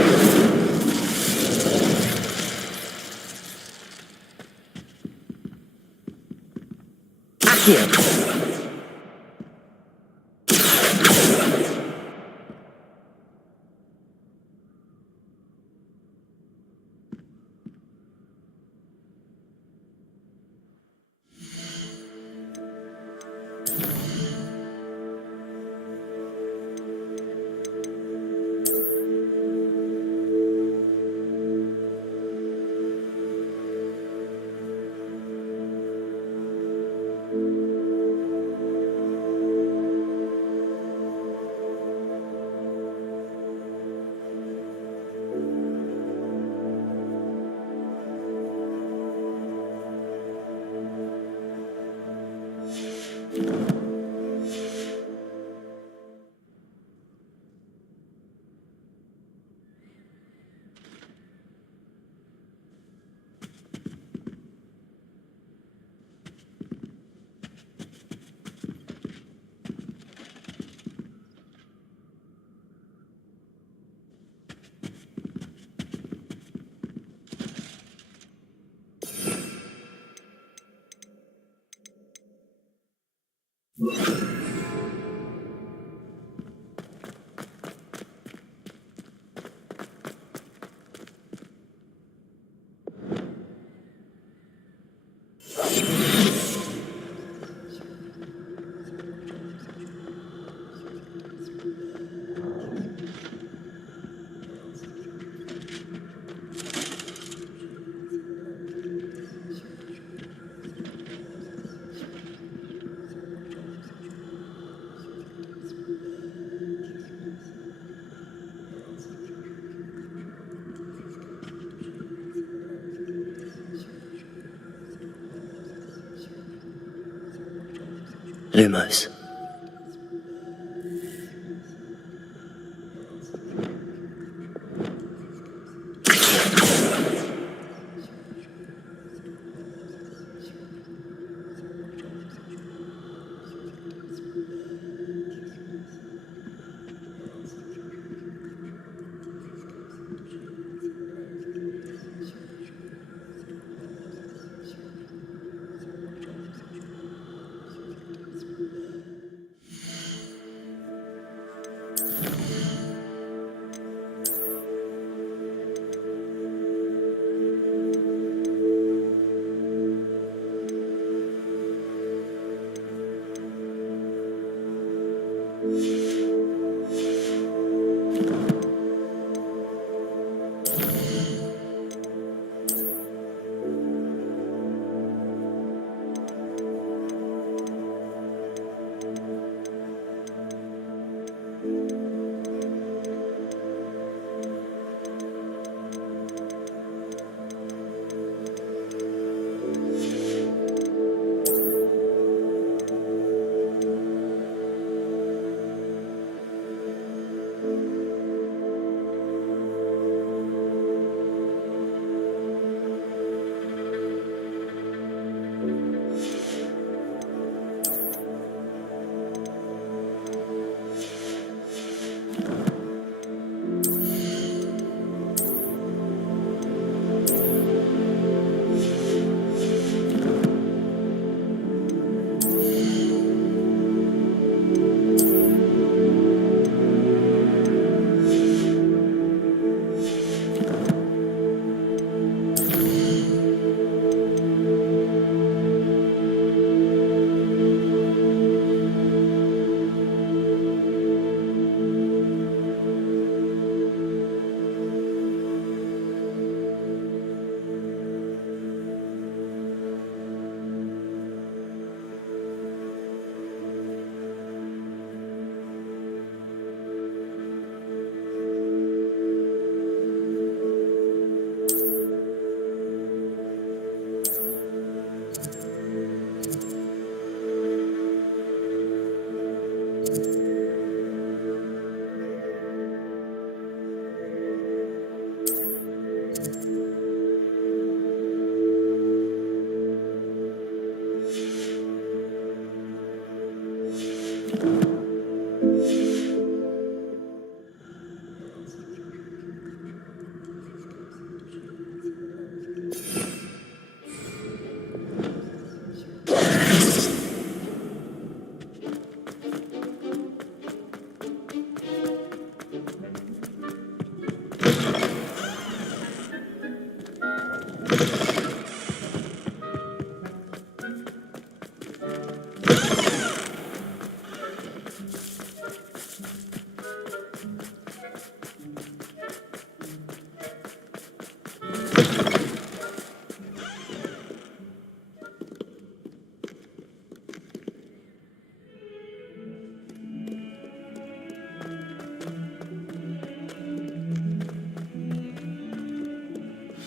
Lumos.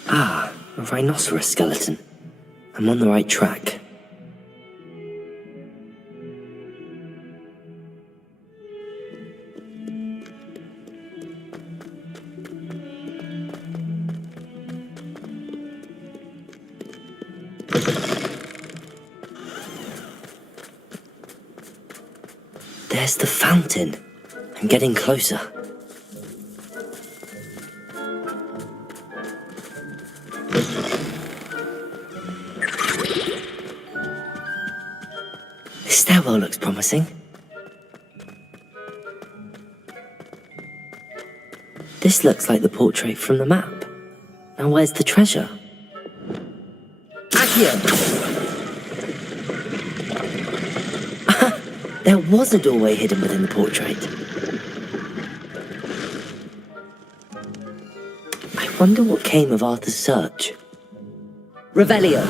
Ah, a rhinoceros skeleton. I'm on the right track. There's the fountain. I'm getting closer. The stairwell looks promising. This looks like the portrait from the map. Now where's the treasure? Accio! There was a doorway hidden within the portrait. I wonder what came of Arthur's search. Revelio!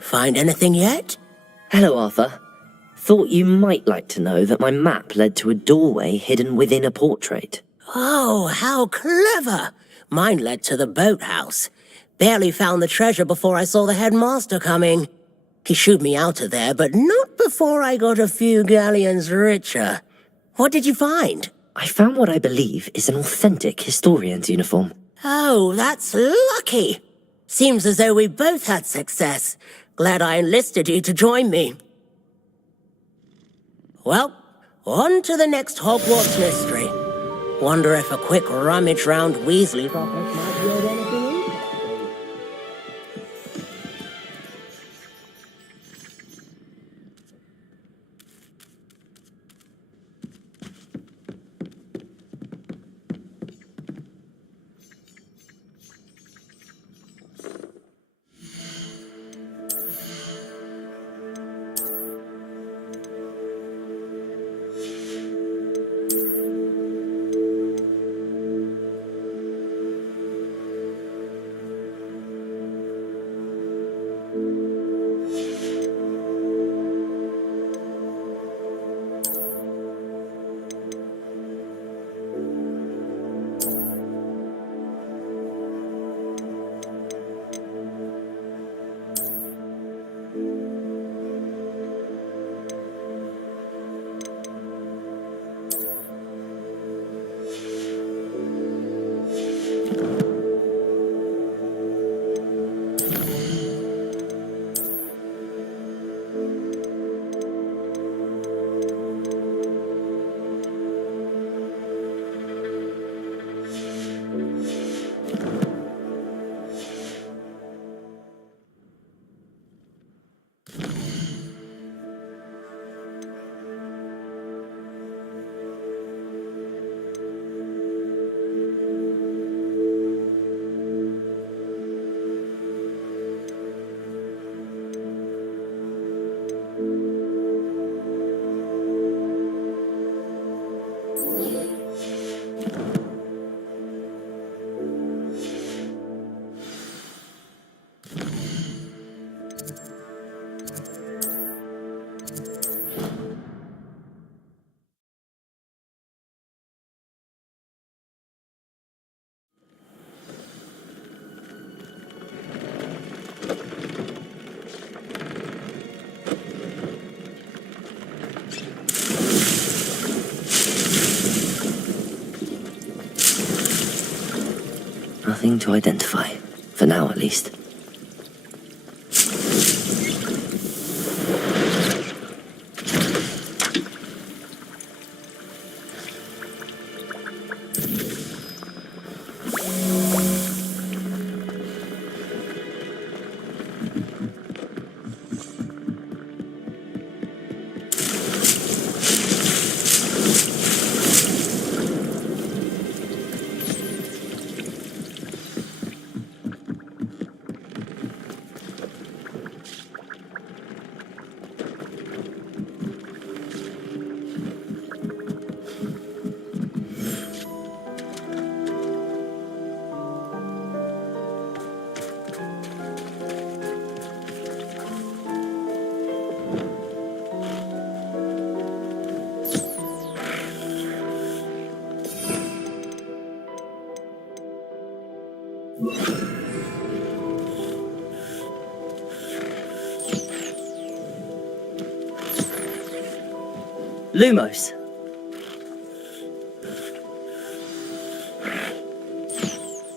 Find anything yet? Hello, Arthur. Thought you might like to know that my map led to a doorway hidden within a portrait. Oh, how clever! Mine led to the boathouse. Barely found the treasure before I saw the headmaster coming. He shooed me out of there, but not before I got a few galleons richer. What did you find? I found what I believe is an authentic historian's uniform. Oh, that's lucky. Seems as though we both had success. Glad I enlisted you to join me. Well, on to the next Hogwarts mystery. Wonder if a quick rummage round Weasley's office might yield anything interesting. Nothing to identify. For now, at least. Lumos.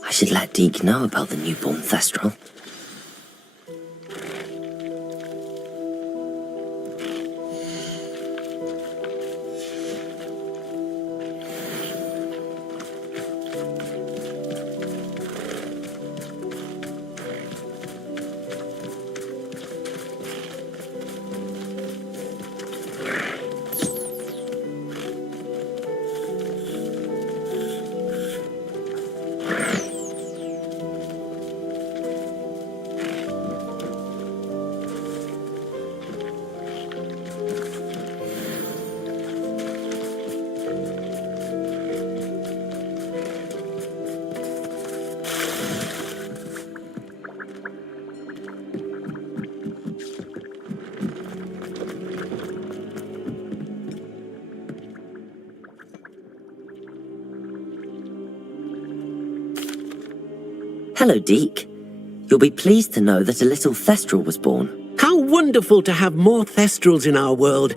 I should let Deke know about the newborn Thestral. Hello, Deke. You'll be pleased to know that a little Thestral was born. How wonderful to have more Thestrals in our world.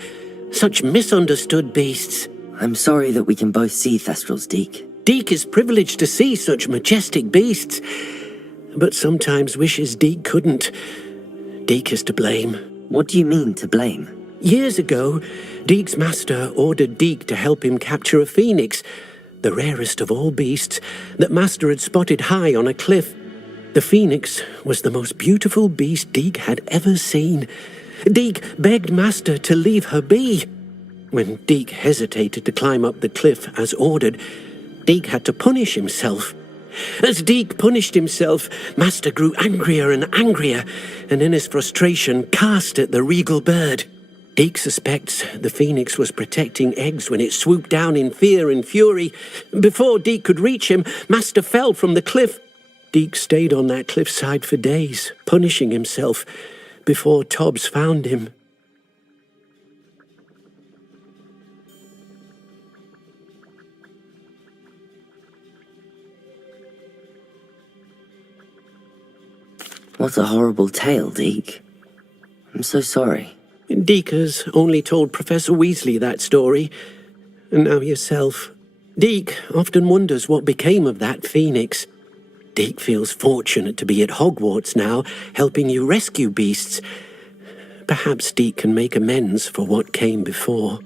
Such misunderstood beasts. I'm sorry that we can both see Thestrals, Deke. Deke is privileged to see such majestic beasts, but sometimes wishes Deke couldn't. Deke is to blame. What do you mean, to blame? Years ago, Deke's master ordered Deke to help him capture a phoenix, the rarest of all beasts, that Master had spotted high on a cliff. The phoenix was the most beautiful beast Deke had ever seen. Deke begged Master to leave her be. When Deke hesitated to climb up the cliff as ordered, Deke had to punish himself. As Deke punished himself, Master grew angrier and angrier, and in his frustration cast at the regal bird. Deke suspects the phoenix was protecting eggs when it swooped down in fear and fury. Before Deke could reach him, Master fell from the cliff. Deke stayed on that cliffside for days, punishing himself, before Tobbs found him. What a horrible tale, Deke. I'm so sorry. Deke has only told Professor Weasley that story, and now yourself. Deke often wonders what became of that phoenix. Deke feels fortunate to be at Hogwarts now, helping you rescue beasts. Perhaps Deke can make amends for what came before.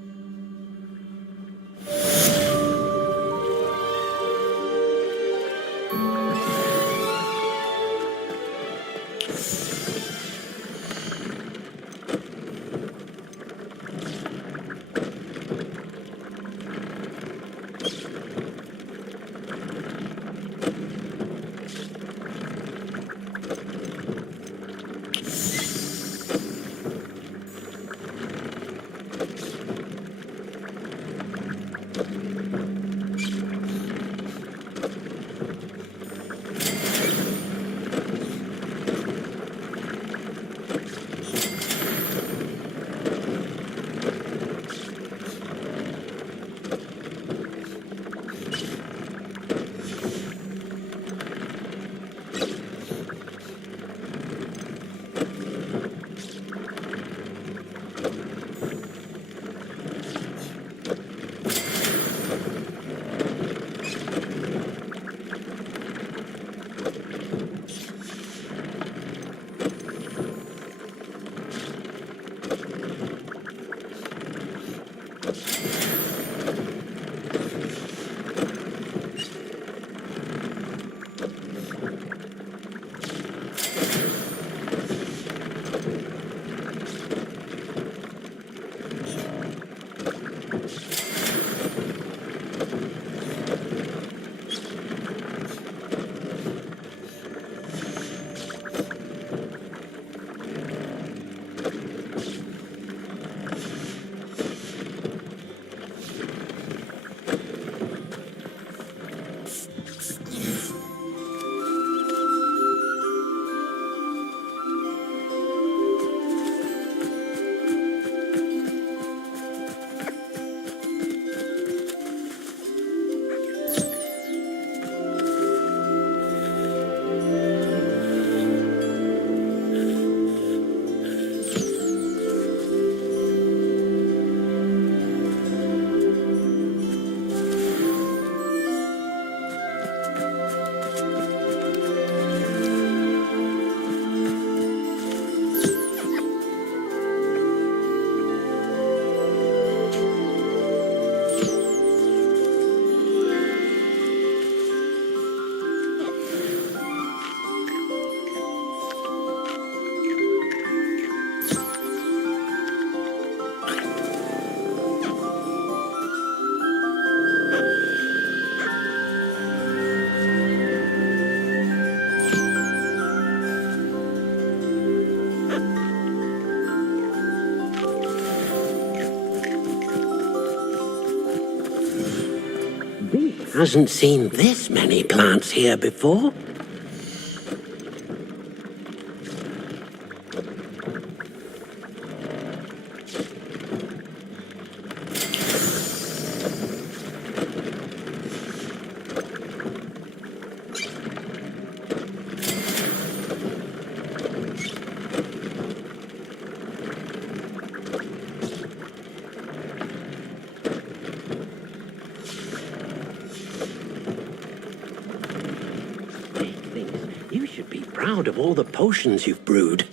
Hasn't seen this many plants here before. You should be proud of all the potions you've brewed.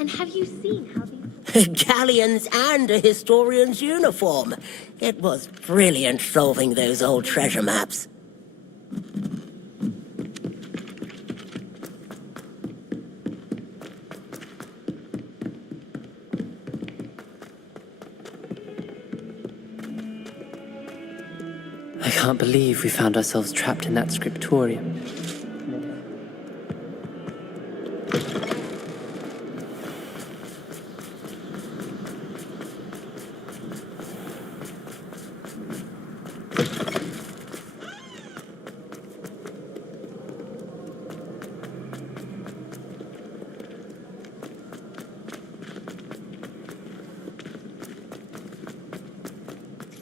And have you seen how these... Galleons and a historian's uniform. It was brilliant solving those old treasure maps. I can't believe we found ourselves trapped in that scriptorium.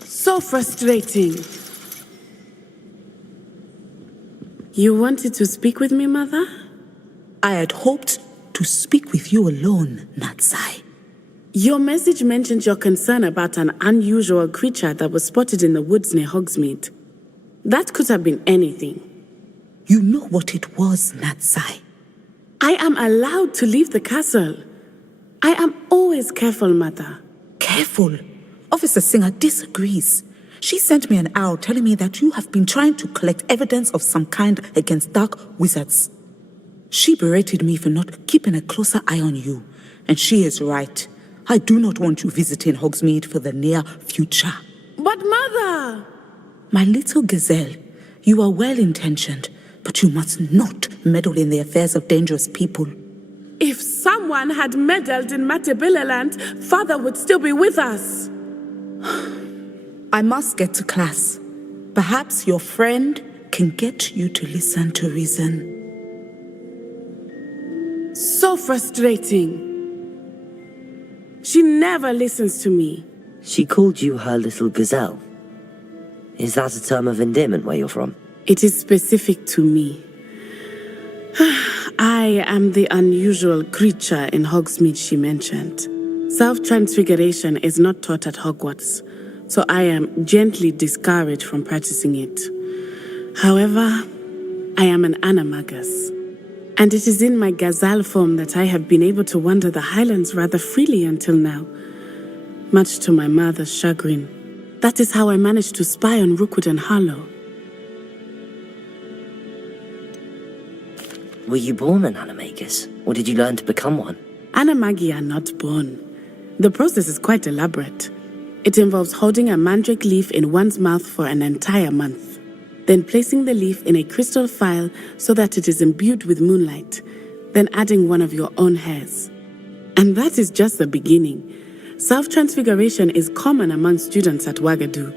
So frustrating. You wanted to speak with me, Mother? I had hoped to speak with you alone, Natsai. Your message mentioned your concern about an unusual creature that was spotted in the woods near Hogsmeade. That could have been anything. You know what it was, Natsai. I am allowed to leave the castle. I am always careful, Mother. Careful? Officer Singer disagrees. She sent me an owl telling me that you have been trying to collect evidence of some kind against dark wizards. She berated me for not keeping a closer eye on you, and she is right. I do not want you visiting Hogsmeade for the near future. But Mother! My little gazelle, you are well-intentioned, but you must not meddle in the affairs of dangerous people. If someone had meddled in Matabeleland, Father would still be with us. I must get to class. Perhaps your friend can get you to listen to reason. So frustrating. She never listens to me. She called you her little gazelle. Is that a term of endearment where you're from? It is specific to me. I am the unusual creature in Hogsmeade she mentioned. Self-transfiguration is not taught at Hogwarts, so I am gently discouraged from practicing it. However, I am an animagus, and it is in my gazelle form that I have been able to wander the Highlands rather freely until now, much to my mother's chagrin. That is how I managed to spy on Rookwood and Harlow. Were you born an animagus, or did you learn to become one? Animagi are not born. The process is quite elaborate. It involves holding a mandrake leaf in one's mouth for an entire month, then placing the leaf in a crystal phial so that it is imbued with moonlight, then adding one of your own hairs. And that is just the beginning. Self-transfiguration is common among students at Wagadu,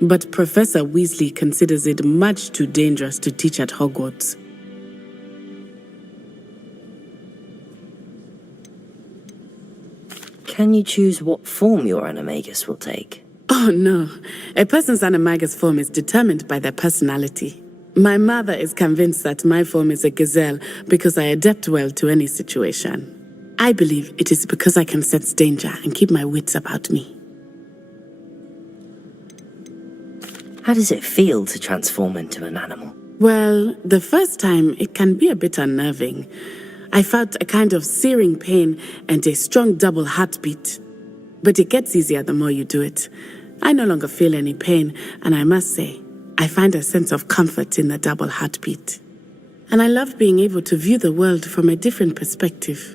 but Professor Weasley considers it much too dangerous to teach at Hogwarts. Can you choose what form your animagus will take? Oh no, a person's animagus form is determined by their personality. My mother is convinced that my form is a gazelle because I adapt well to any situation. I believe it is because I can sense danger and keep my wits about me. How does it feel to transform into an animal? Well, the first time it can be a bit unnerving. I felt a kind of searing pain and a strong double heartbeat. But it gets easier the more you do it. I no longer feel any pain, and I must say, I find a sense of comfort in the double heartbeat. And I love being able to view the world from a different perspective.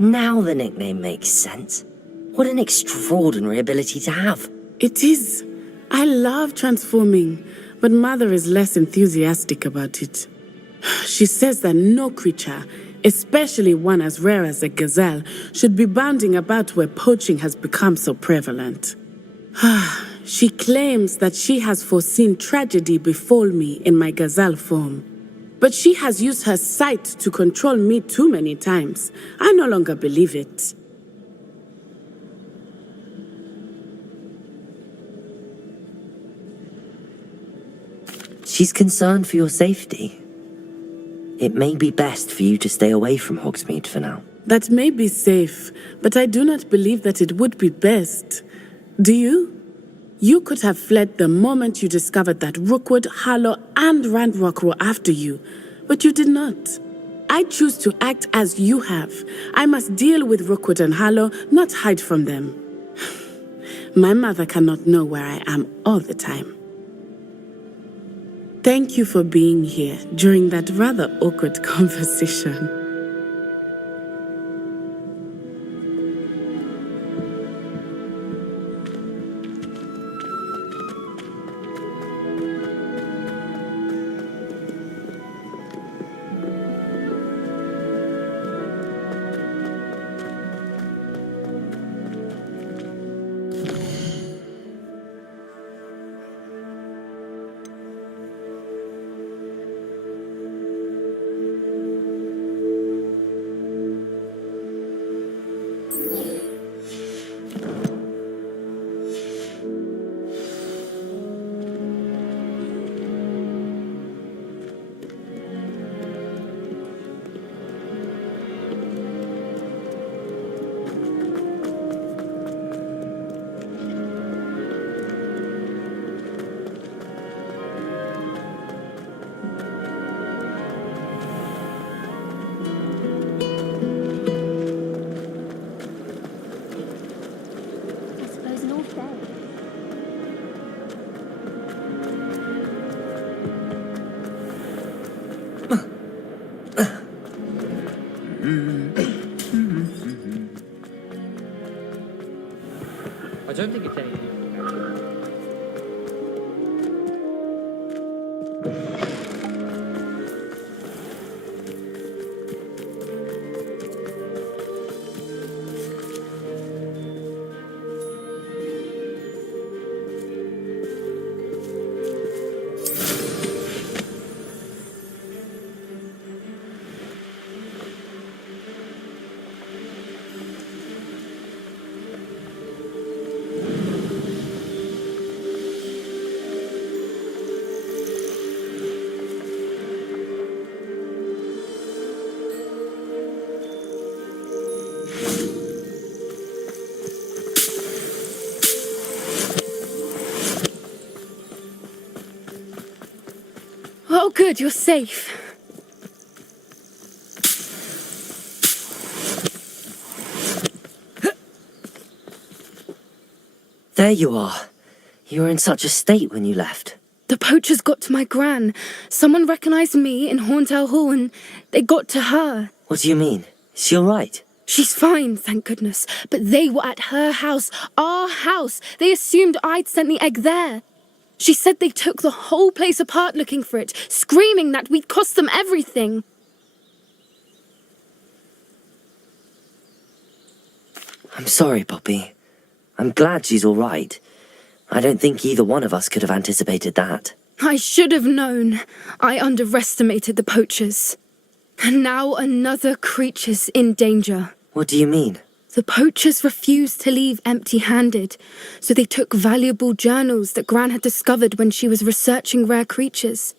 Now the nickname makes sense. What an extraordinary ability to have. It is. I love transforming, but Mother is less enthusiastic about it. She says that no creature, especially one as rare as a gazelle, should be bounding about where poaching has become so prevalent. She claims that she has foreseen tragedy befall me in my gazelle form. But she has used her sight to control me too many times. I no longer believe it. She's concerned for your safety. It may be best for you to stay away from Hogsmeade for now. That may be safe, but I do not believe that it would be best. Do you? You could have fled the moment you discovered that Rookwood, Harlow, and Ranrock were after you, but you did not. I choose to act as you have. I must deal with Rookwood and Harlow, not hide from them. My mother cannot know where I am all the time. Thank you for being here during that rather awkward conversation. don't think it's anything. Oh, good, you're safe. There you are. You were in such a state when you left. The poachers got to my gran. Someone recognized me in Horntail Hall and they got to her. What do you mean? Is she all right? She's fine, thank goodness. But they were at her house, our house. They assumed I'd sent the egg there. She said they took the whole place apart looking for it, screaming that we'd cost them everything. I'm sorry, Poppy. I'm glad she's all right. I don't think either one of us could have anticipated that. I should have known. I underestimated the poachers. And now another creature's in danger. What do you mean? The poachers refused to leave empty-handed, so they took valuable journals that Gran had discovered when she was researching rare creatures.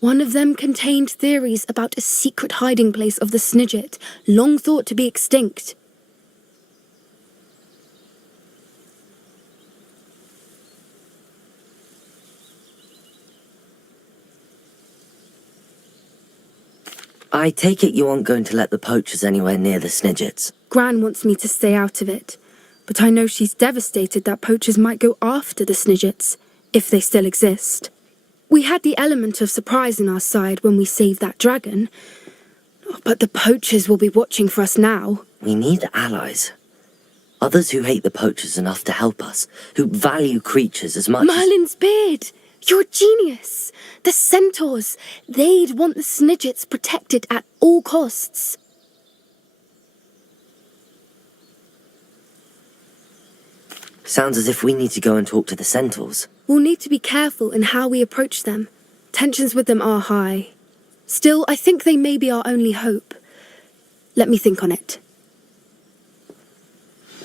One of them contained theories about a secret hiding place of the Snidget, long thought to be extinct. I take it you aren't going to let the poachers anywhere near the Snidgets. Gran wants me to stay out of it, but I know she's devastated that poachers might go after the Snidgets, if they still exist. We had the element of surprise on our side when we saved that dragon, but the poachers will be watching for us now. We need allies. Others who hate the poachers enough to help us, who value creatures as much Merlin's beard! You're a genius! The centaurs! They'd want the Snidgets protected at all costs. Sounds as if we need to go and talk to the centaurs. We'll need to be careful in how we approach them. Tensions with them are high. Still, I think they may be our only hope. Let me think on it.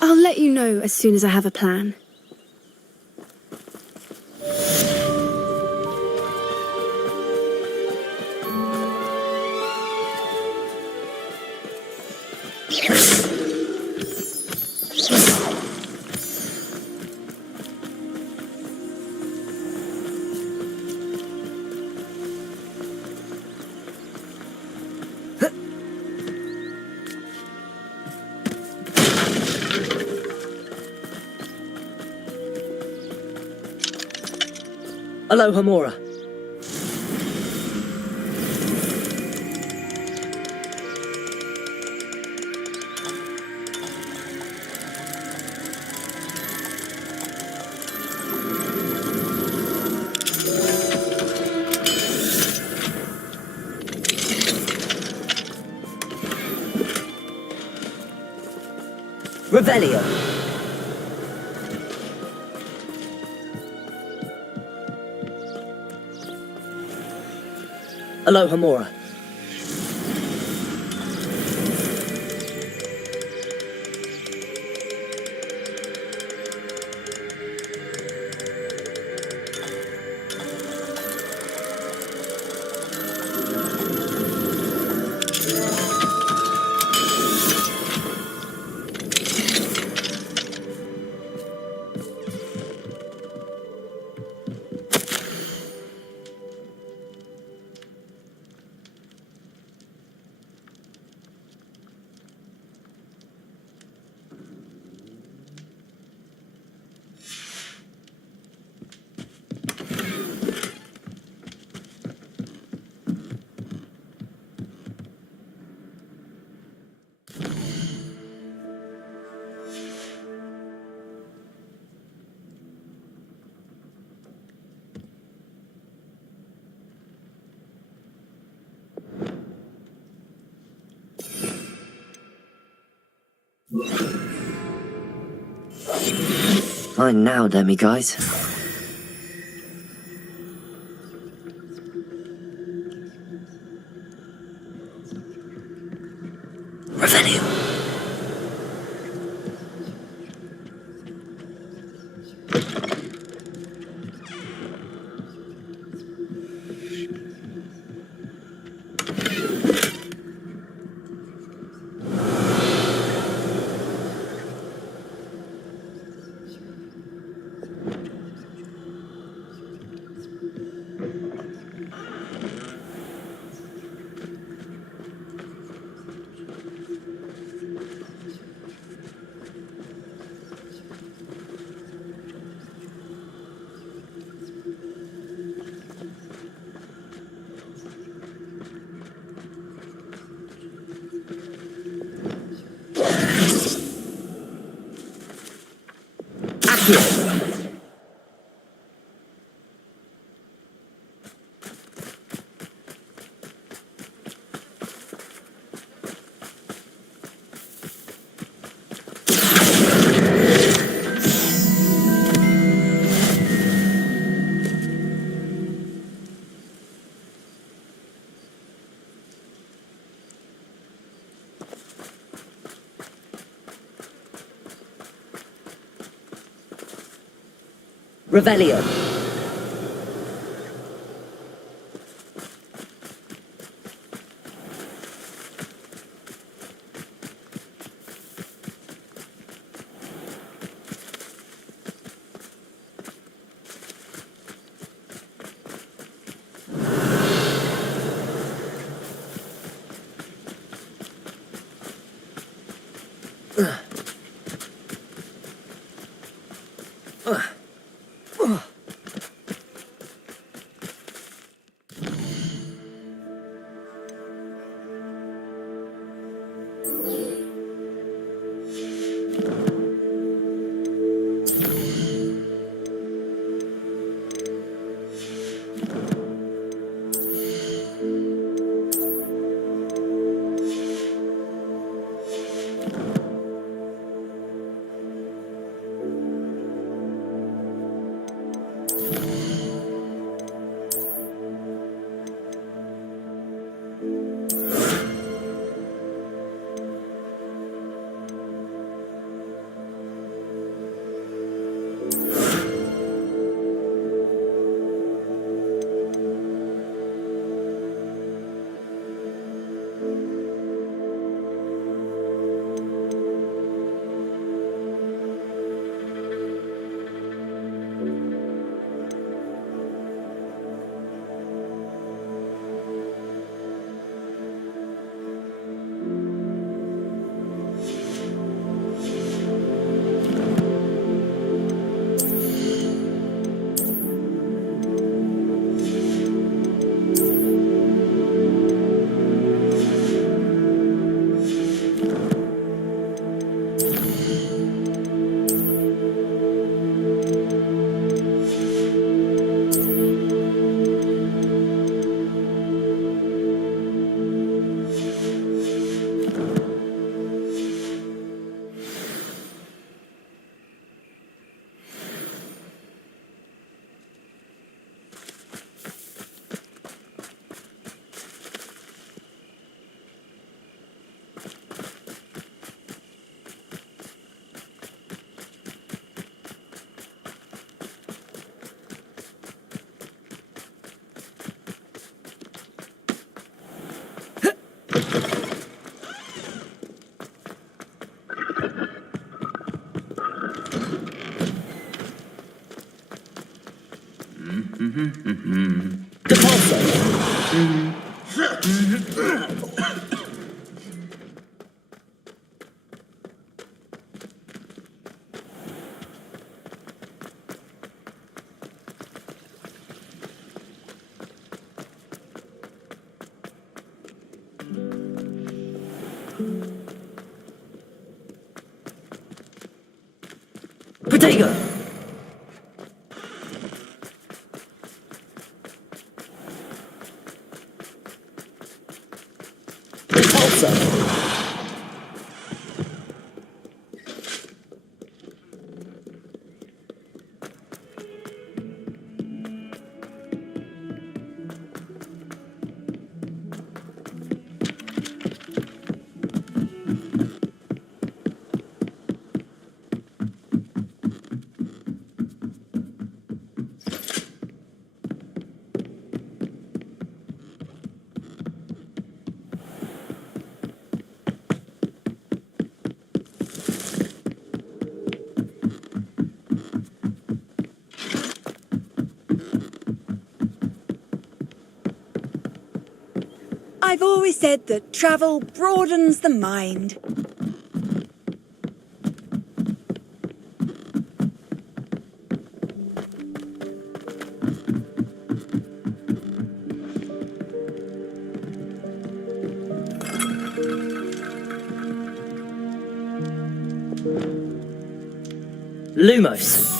I'll let you know as soon as I have a plan. Aloha Mora. Revelio. Aloha Mora. Fine now, demi-guys. Revelio. Revelio. Potato! I've always said that travel broadens the mind. Lumos.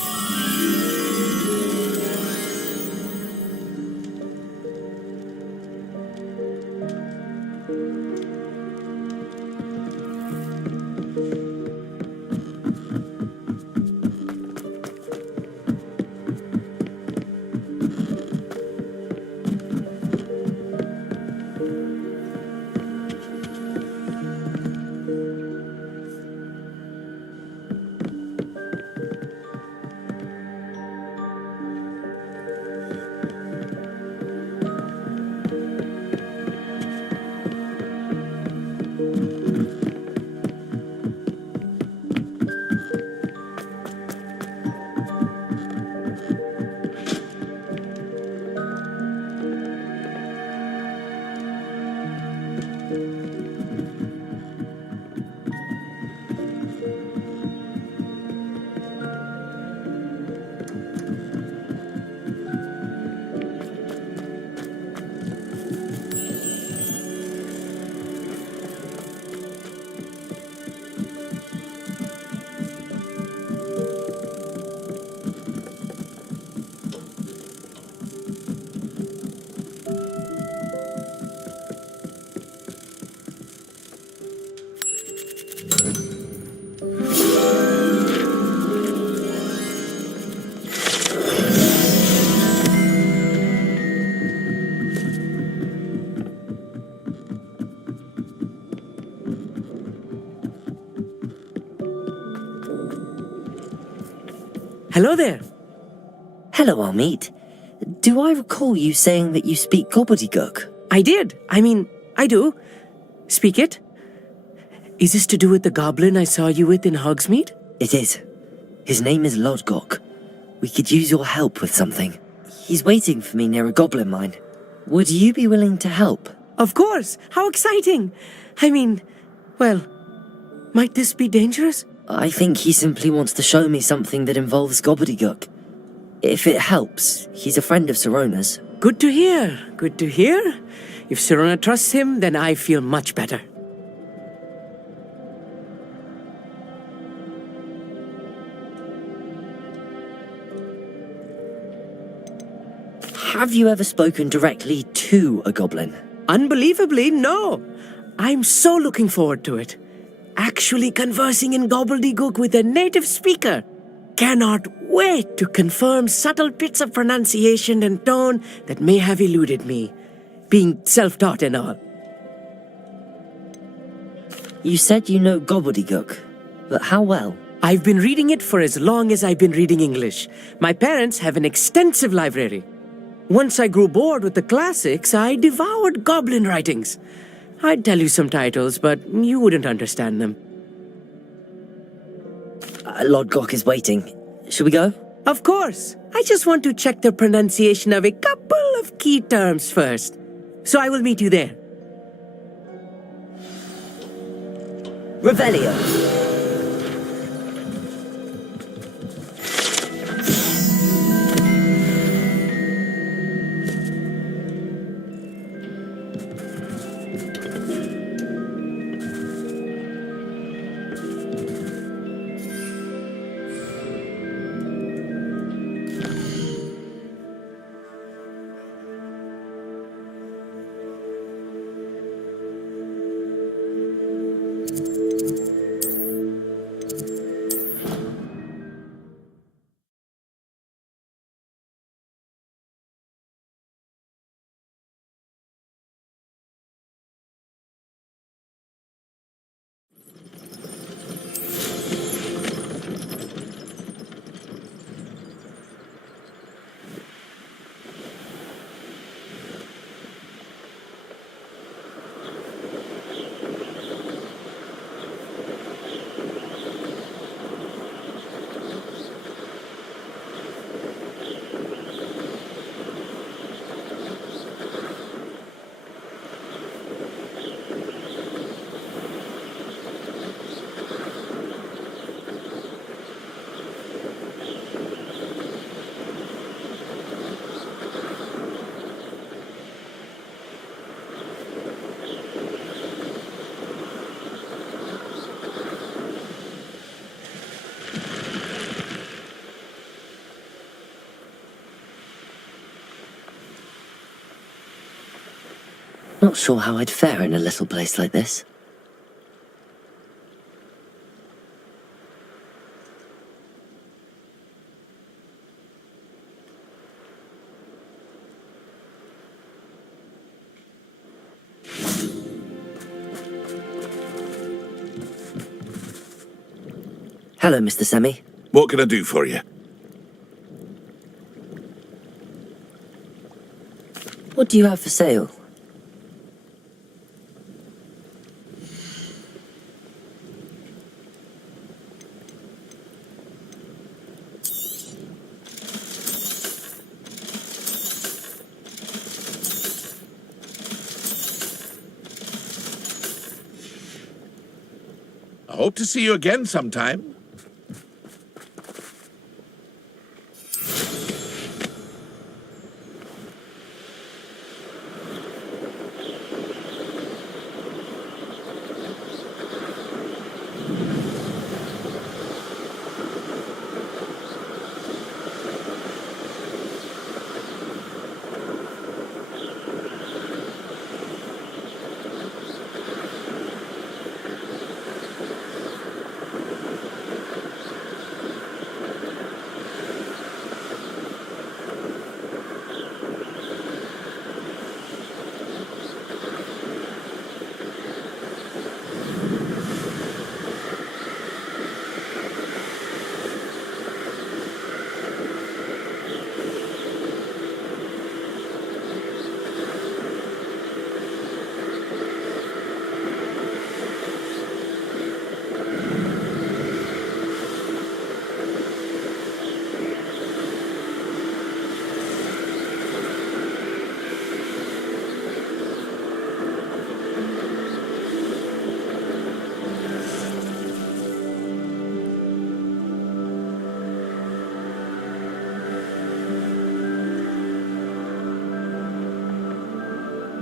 Hello there. Hello, Amit. Do I recall you saying that you speak gobbledygook? I did. I do. Speak it. Is this to do with the goblin I saw you with in Hogsmeade? It is. His name is Lodgok. We could use your help with something. He's waiting for me near a goblin mine. Would you be willing to help? Of course. How exciting. Well, might this be dangerous? I think he simply wants to show me something that involves gobbledygook. If it helps, he's a friend of Sirona's. Good to hear. Good to hear. If Sirona trusts him, then I feel much better. Have you ever spoken directly to a goblin? Unbelievably, no. I'm so looking forward to it. Actually conversing in gobbledygook with a native speaker. Cannot wait to confirm subtle bits of pronunciation and tone that may have eluded me, being self-taught and all. You said you know gobbledygook, but how well? I've been reading it for as long as I've been reading English. My parents have an extensive library. Once I grew bored with the classics, I devoured goblin writings. I'd tell you some titles, but you wouldn't understand them. Lodgok is waiting. Should we go? Of course. I just want to check the pronunciation of a couple of key terms first. So I will meet you there. Revelio. Not sure how I'd fare in a little place like this. Hello, Mr. Semi. What can I do for you? What do you have for sale? I hope to see you again sometime.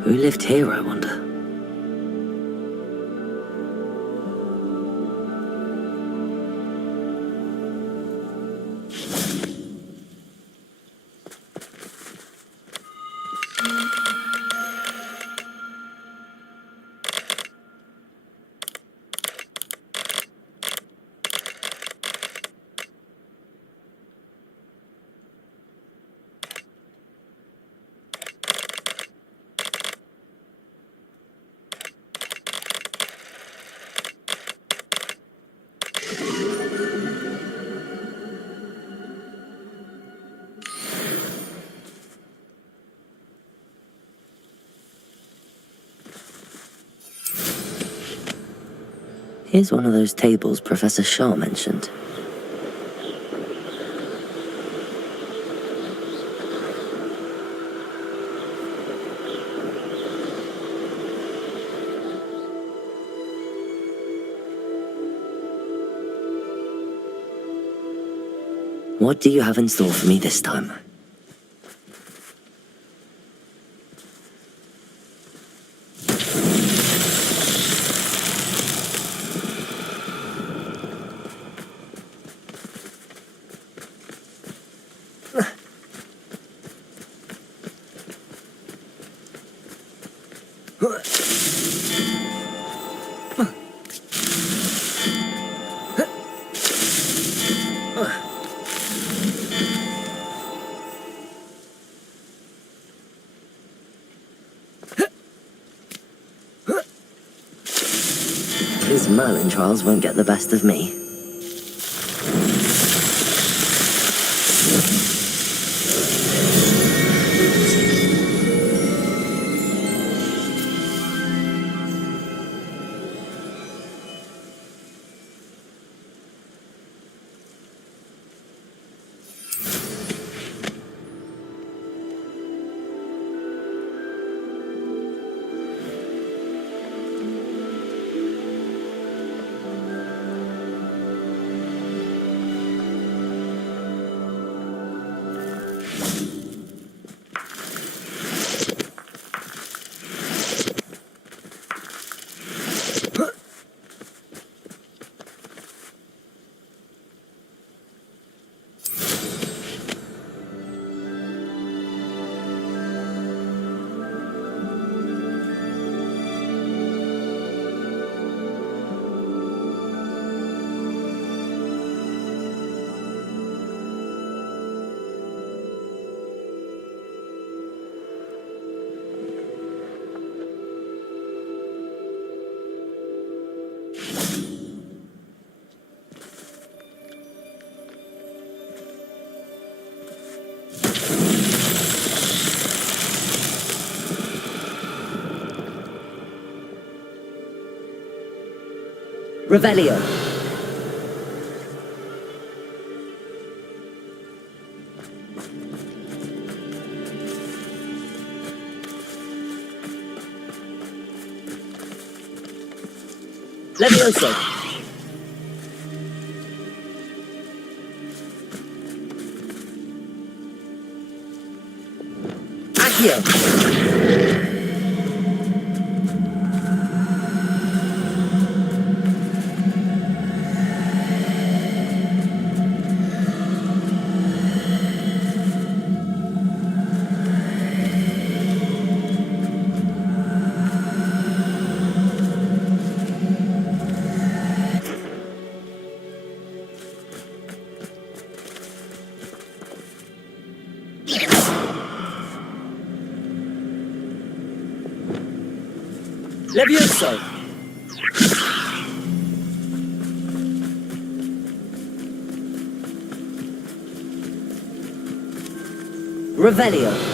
Who lived here, I wonder? Here's one of those tables Professor Shaw mentioned. What do you have in store for me this time? These Merlin trials won't get the best of me. Revelio. Levioso. Accio. Levioso. Revelio.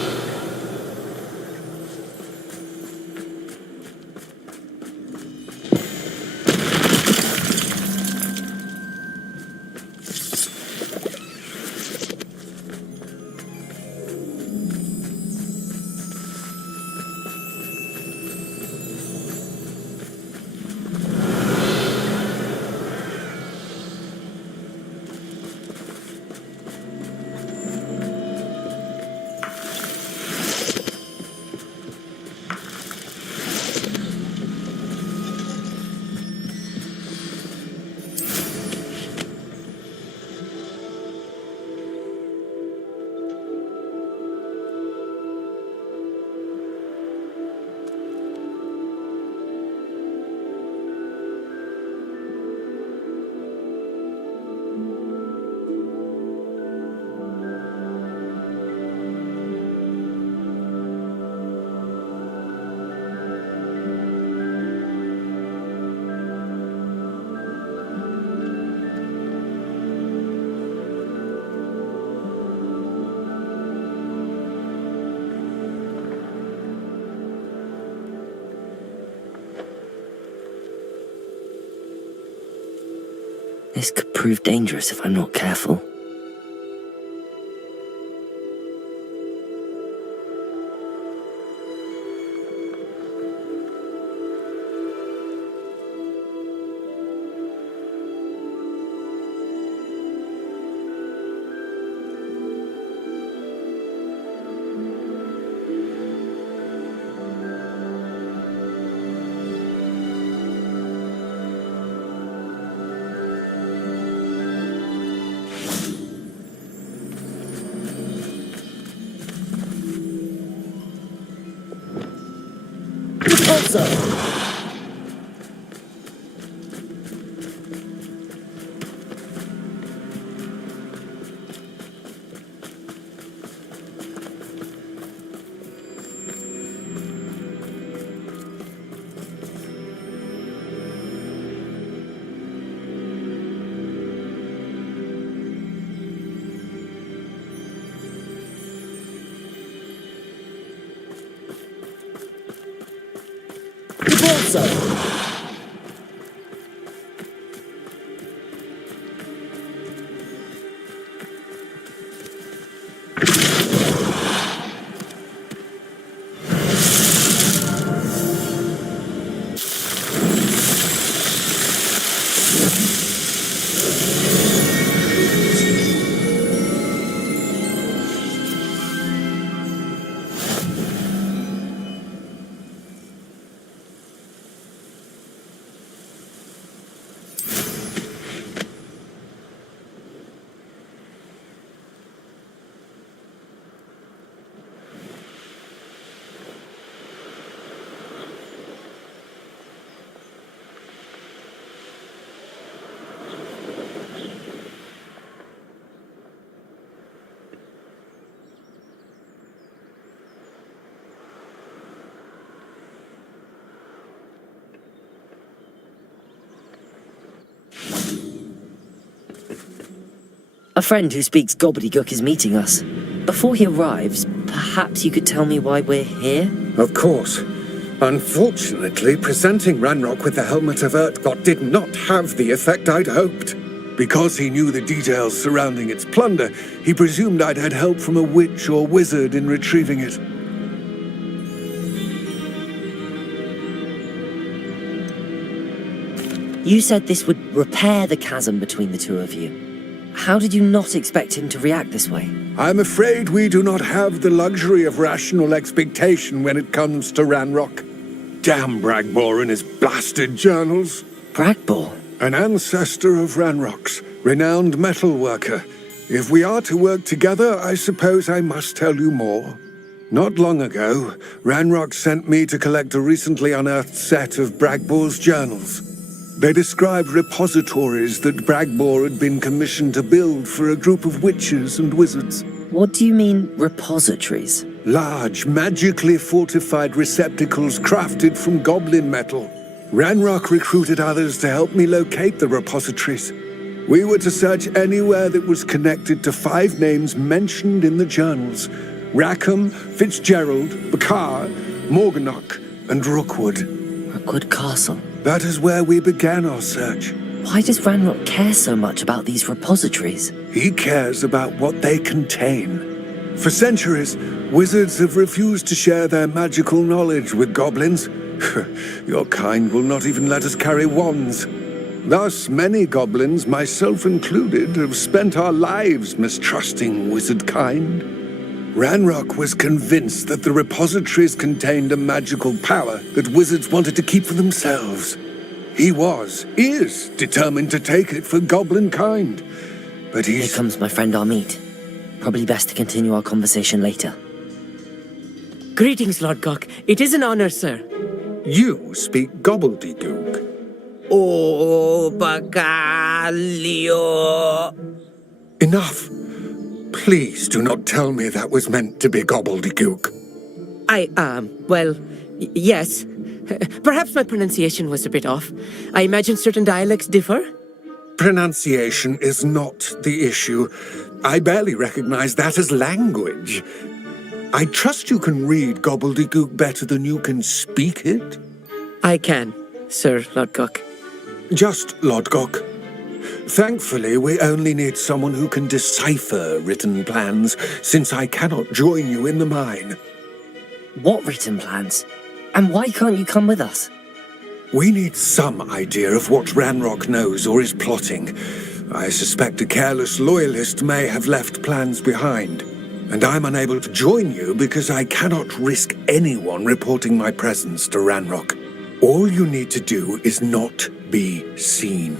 This could prove dangerous if I'm not careful. Also. A friend who speaks gobbledygook is meeting us. Before he arrives, perhaps you could tell me why we're here? Of course. Unfortunately, presenting Ranrock with the Helmet of Urtkot did not have the effect I'd hoped. Because he knew the details surrounding its plunder, he presumed I'd had help from a witch or wizard in retrieving it. You said this would repair the chasm between the two of you. How did you not expect him to react this way? I'm afraid we do not have the luxury of rational expectation when it comes to Ranrock. Damn Bragbor and his blasted journals. Bragbor? An ancestor of Ranrock's, renowned metal worker. If we are to work together, I suppose I must tell you more. Not long ago, Ranrock sent me to collect a recently unearthed set of Bragbor's journals. They described repositories that Bragbor had been commissioned to build for a group of witches and wizards. What do you mean, repositories? Large, magically fortified receptacles crafted from goblin metal. Ranrock recruited others to help me locate the repositories. We were to search anywhere that was connected to 5 names mentioned in the journals: Rackham, Fitzgerald, Bakar, Morganach, and Rookwood. Rookwood Castle? That is where we began our search. Why does Ranrock care so much about these repositories? He cares about what they contain. For centuries, wizards have refused to share their magical knowledge with goblins. Your kind will not even let us carry wands. Thus, many goblins, myself included, have spent our lives mistrusting wizard kind. Ranrock was convinced that the repositories contained a magical power that wizards wanted to keep for themselves. He is determined to take it for goblin kind. But Here comes my friend Amit. Probably best to continue our conversation later. Greetings, Lord Gok. It is an honor, sir. You speak gobbledygook. Oh, Bagalio. Enough. Please do not tell me that was meant to be gobbledygook. Yes. Perhaps my pronunciation was a bit off. I imagine certain dialects differ. Pronunciation is not the issue. I barely recognize that as language. I trust you can read gobbledygook better than you can speak it? I can, Sir Lodgok. Just Lodgok. Thankfully, we only need someone who can decipher written plans, since I cannot join you in the mine. What written plans? And why can't you come with us? We need some idea of what Ranrock knows or is plotting. I suspect a careless loyalist may have left plans behind. And I'm unable to join you because I cannot risk anyone reporting my presence to Ranrock. All you need to do is not be seen,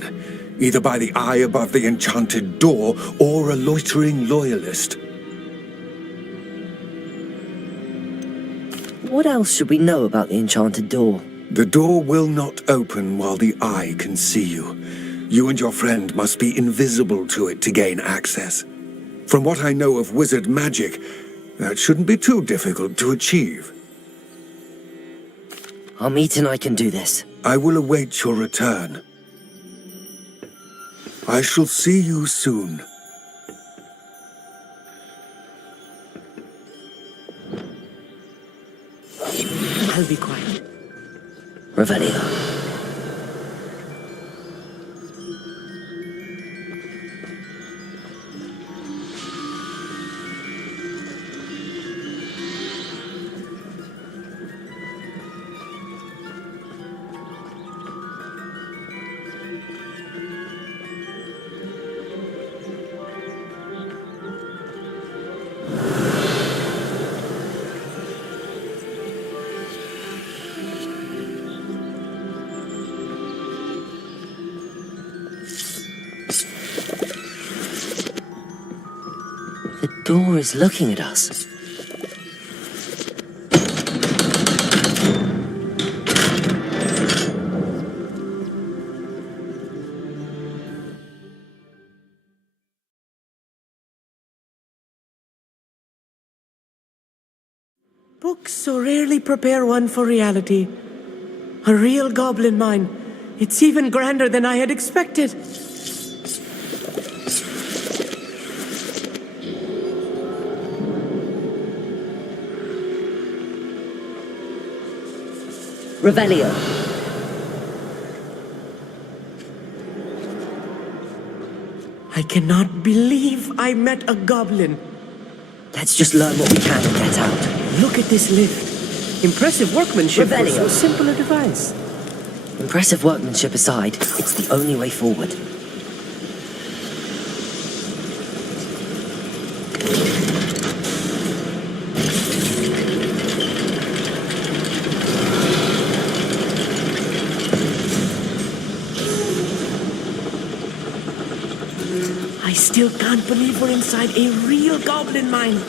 either by the eye above the enchanted door or a loitering loyalist. What else should we know about the enchanted door? The door will not open while the eye can see you. You and your friend must be invisible to it to gain access. From what I know of wizard magic, that shouldn't be too difficult to achieve. Amit and I can do this. I will await your return. I shall see you soon. I'll be quiet. Revelio. The door is looking at us. Books so rarely prepare one for reality. A real goblin mine. It's even grander than I had expected. Revelio. I cannot believe I met a goblin. Let's just learn what we can and get out. Look at this lift. Impressive workmanship for Revelio. so simple a device. Impressive workmanship aside, it's the only way forward. I still can't believe we're inside a real goblin mine.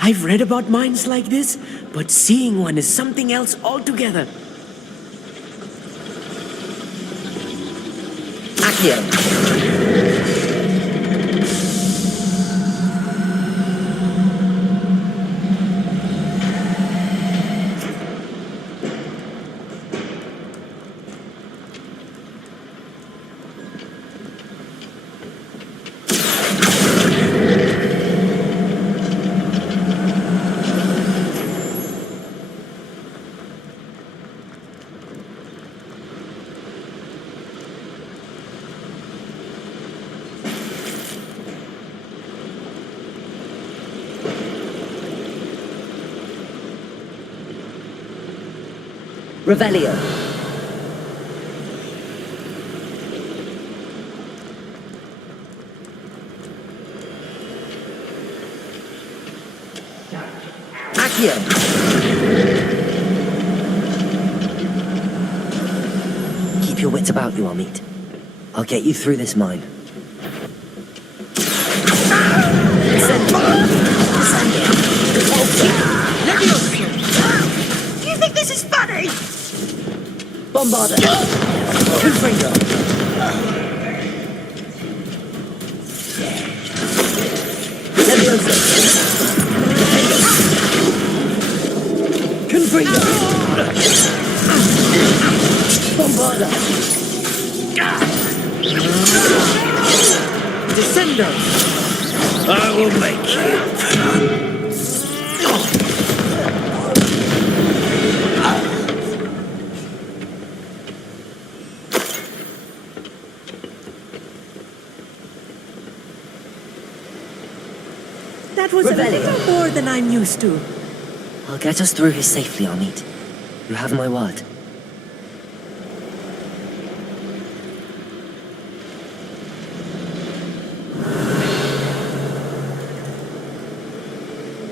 I've read about mines like this, but seeing one is something else altogether. Accio. Revelio. Accio. Keep your wits about you, Amit. I'll get you through this mine. Do you think this is funny? Bombarda. Confringo. Leviosa. Confringo. Bombarda. Descendo. I will make you. That was a little more than I'm used to. I'll get us through here safely, Amit. You have my word.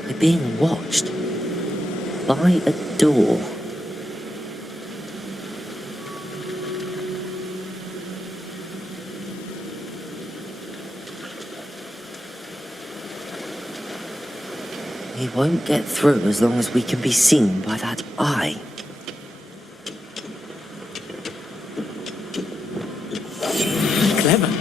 We're being watched. By a door. We won't get through as long as we can be seen by that eye. Clever.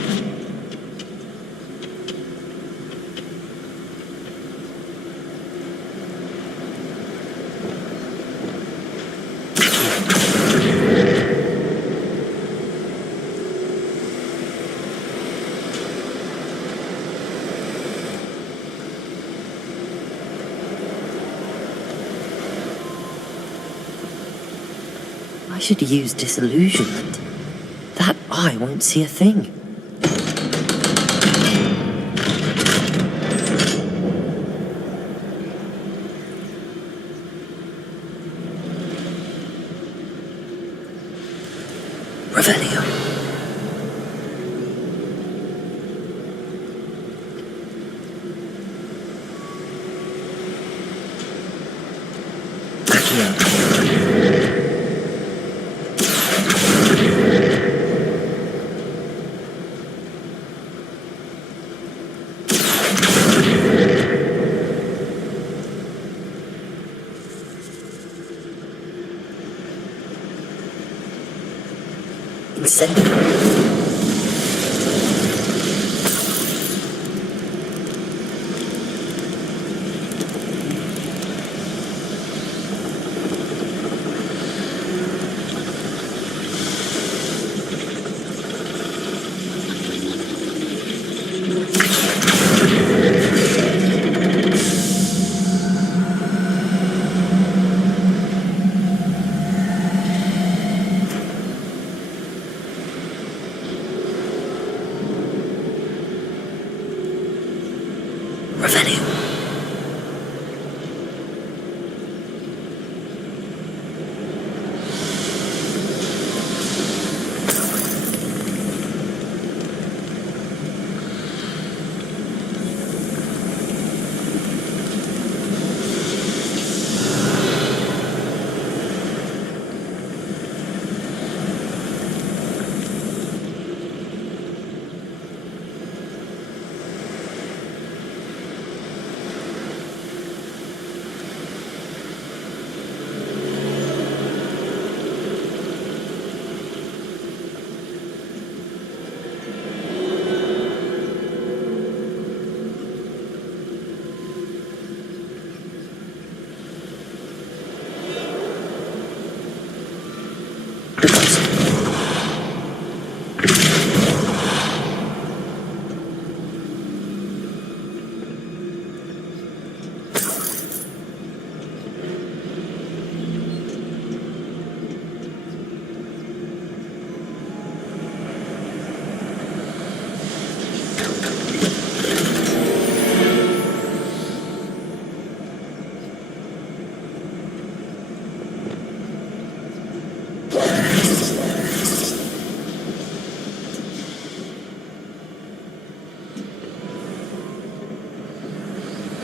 I should use disillusionment. That eye won't see a thing. Revelio.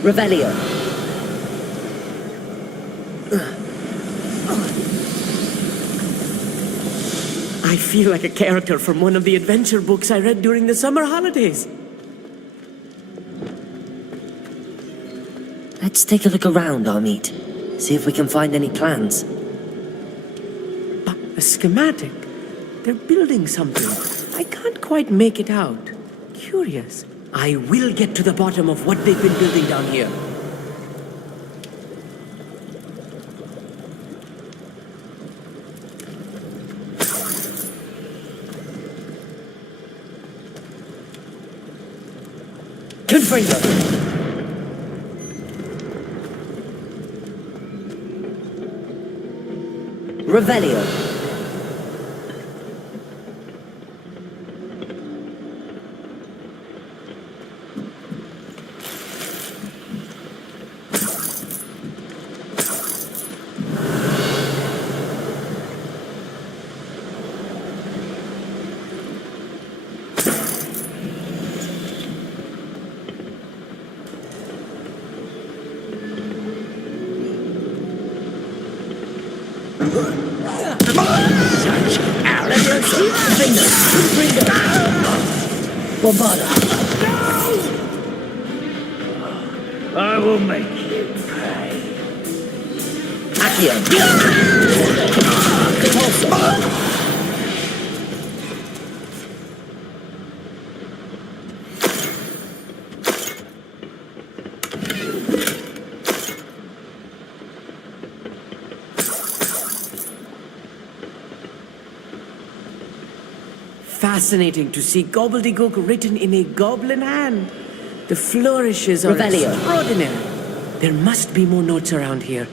Revelio. I feel like a character from one of the adventure books I read during the summer holidays. Let's take a look around, Amit. See if we can find any plans. A schematic. They're building something. I can't quite make it out. Curious. I will get to the bottom of what they've been building down here. Confringo! Revelio. I will make you pay. Accio. Fascinating to see gobbledygook written in a goblin hand. The flourishes are Revelio. extraordinary. There must be more notes around here.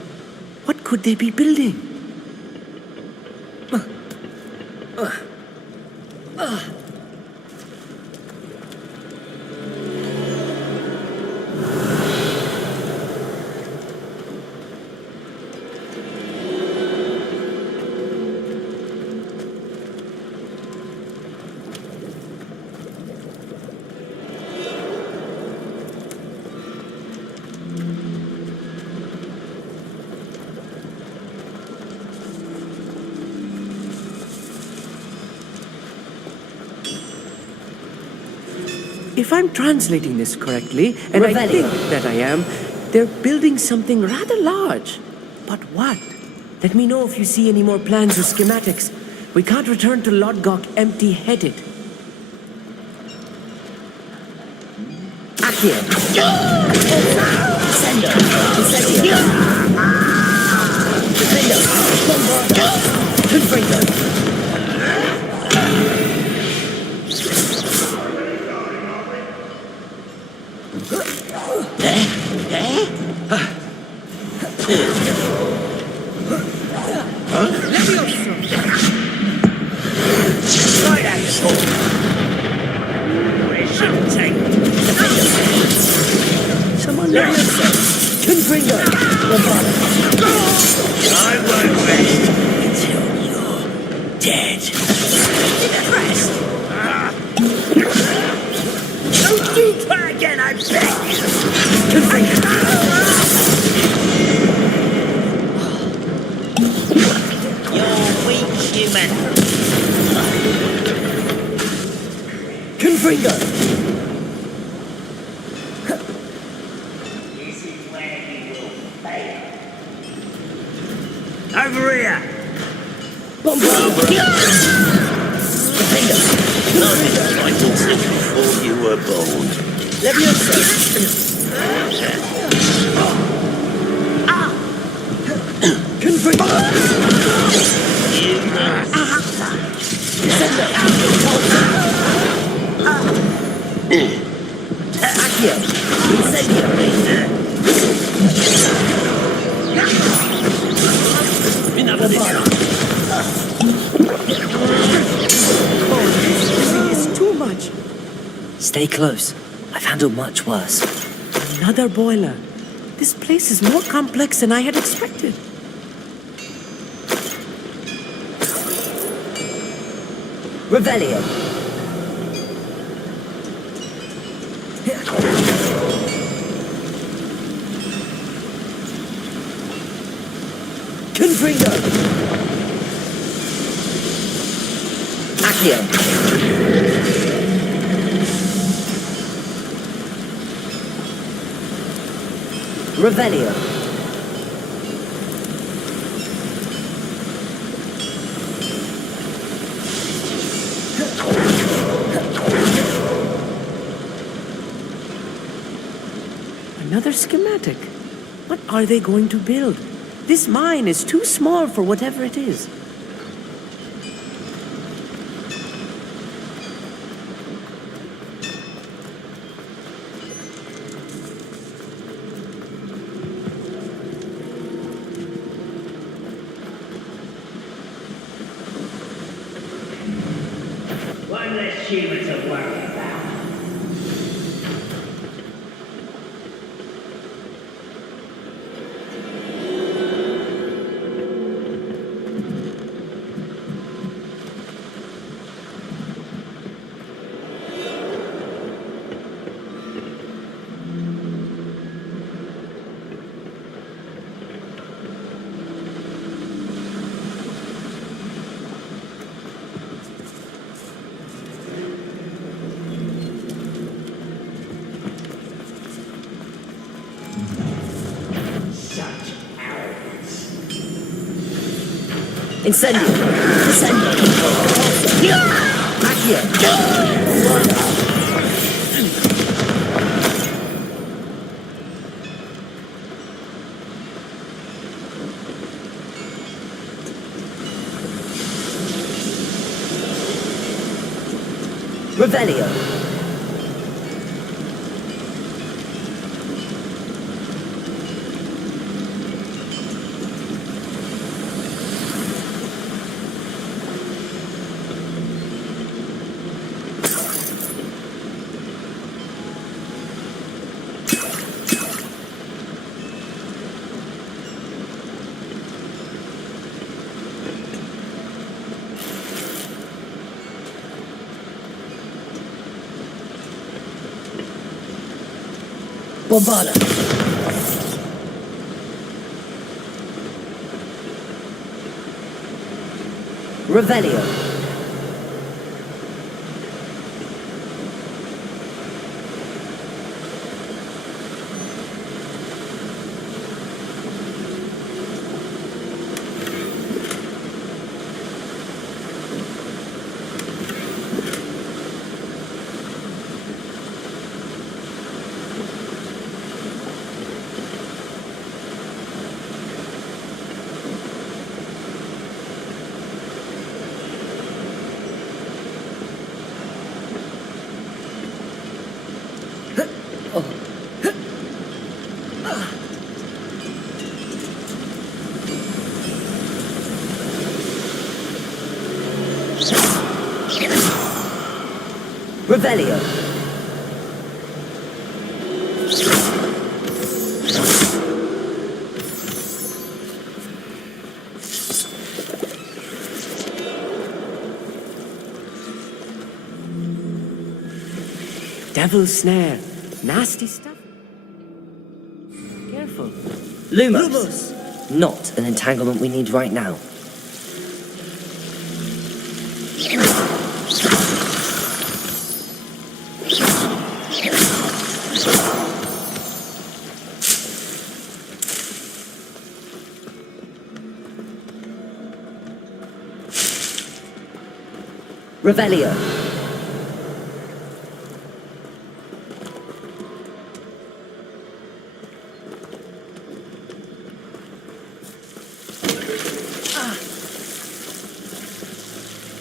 What could they be building? If I'm translating this correctly, and I think that I am, they're building something rather large. But what? Let me know if you see any more plans or schematics. We can't return to Lodgok empty-headed. Accio. Sendo. Incendio. Defendo. Confringo. Someone let yourself. Confringo. I won't rest until you're dead. Don't do that again, I beg you. You're weak, human. Confringo. This is where you will fail. Over here. Confringo. I thought it before you were born. Leviosa. Confringo. Accio. Incendio. Enough of this. It's too much. Stay close. I've handled much worse. Another boiler. This place is more complex than I had expected. Revelio. Confringo! Accio! Revelio! Another schematic. What are they going to build? This mine is too small for whatever it is. One less human to worry about. Incendio! Incendio! Accio! Revelio! Bombarda! Revelio! Revelio! Devil's snare. Nasty stuff. Careful. Lumos! Not an entanglement we need right now. Revelio!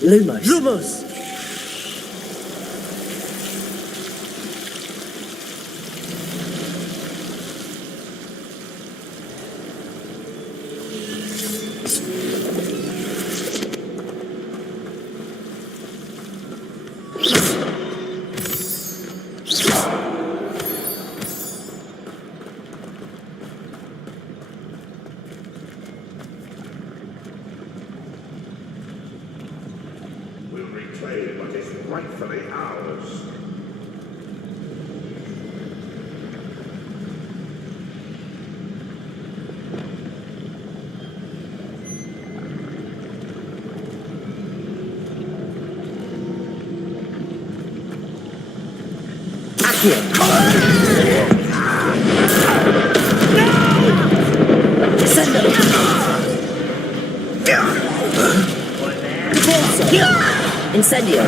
Lumos! Lumos! Reclaim what is rightfully ours. Accio. Descendo. Incendio.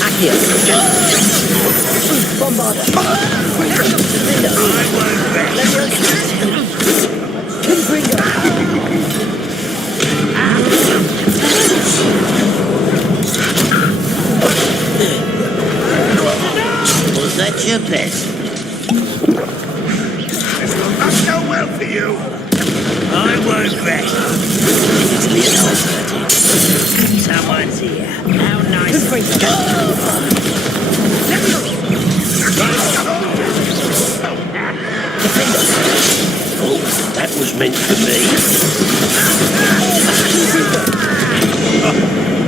Accio. Bombarda. Confringo. Was that your best? This will not go well for you. I won't rest. Easily diverted. Someone's here. How nice. Oh, that was meant for me.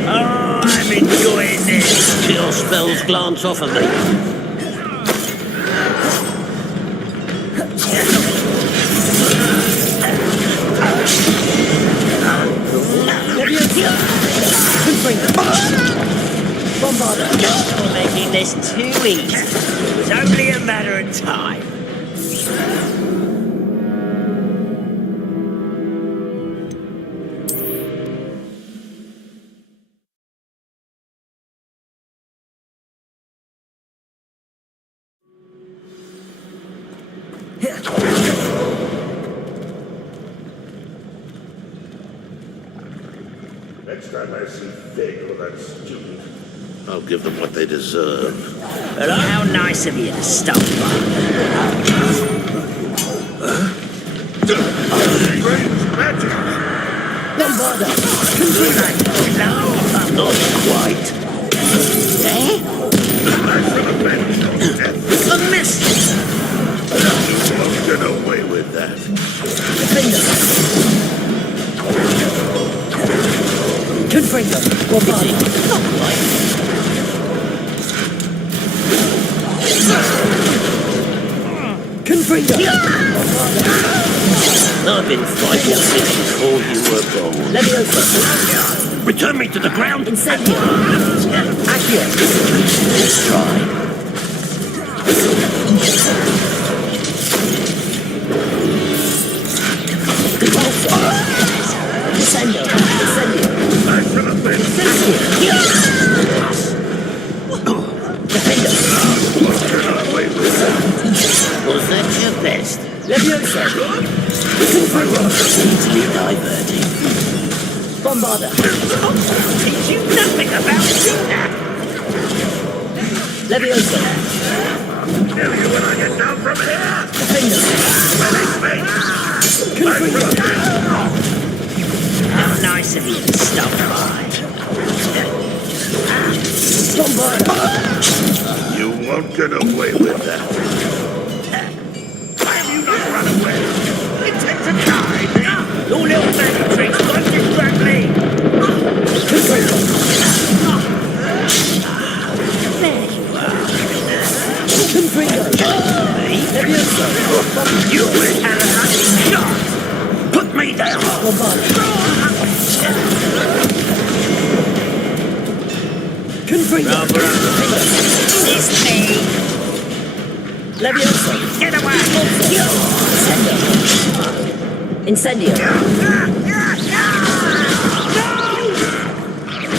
Oh, I'm enjoying this. Your spells glance off of me. You're making this too easy. It's only a matter of time. Next time I see Fig or that student, I'll give them what they deserve. Well, how nice of you to stop by. Strange magic! Bombarda. Not quite. I should have mentioned death. A miss! You won't get away with that. Confringo. Bombarda. Not quite. Confringo. I've been fighting since before you were born. Leviosa. Return me to the ground. Incendio. Accio. Let's try. Descendo. Incendio. I should have been. Defendo. Get away with that. Was that your best? Leviosa. Easily diverting. Bombarda. Teach you nothing about Leviosa. Kill you when I get down from here. Defendo. How nice of you to stop by. Bombarda. You won't get away with that. Why have you not run away? It takes a time. Your little magic tricks won't distract me. There you are. You will have a shot. Put me down. Confringo. It's me. Leviosa. Get away. Incendio.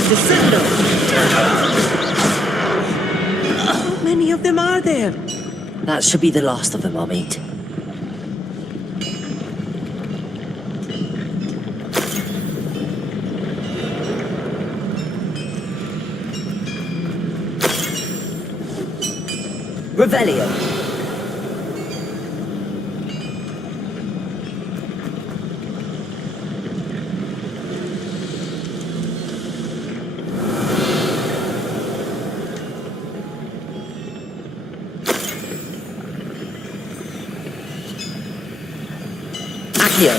Descendo. How many of them are there? That should be the last of them I'll meet. Revelio. Accio.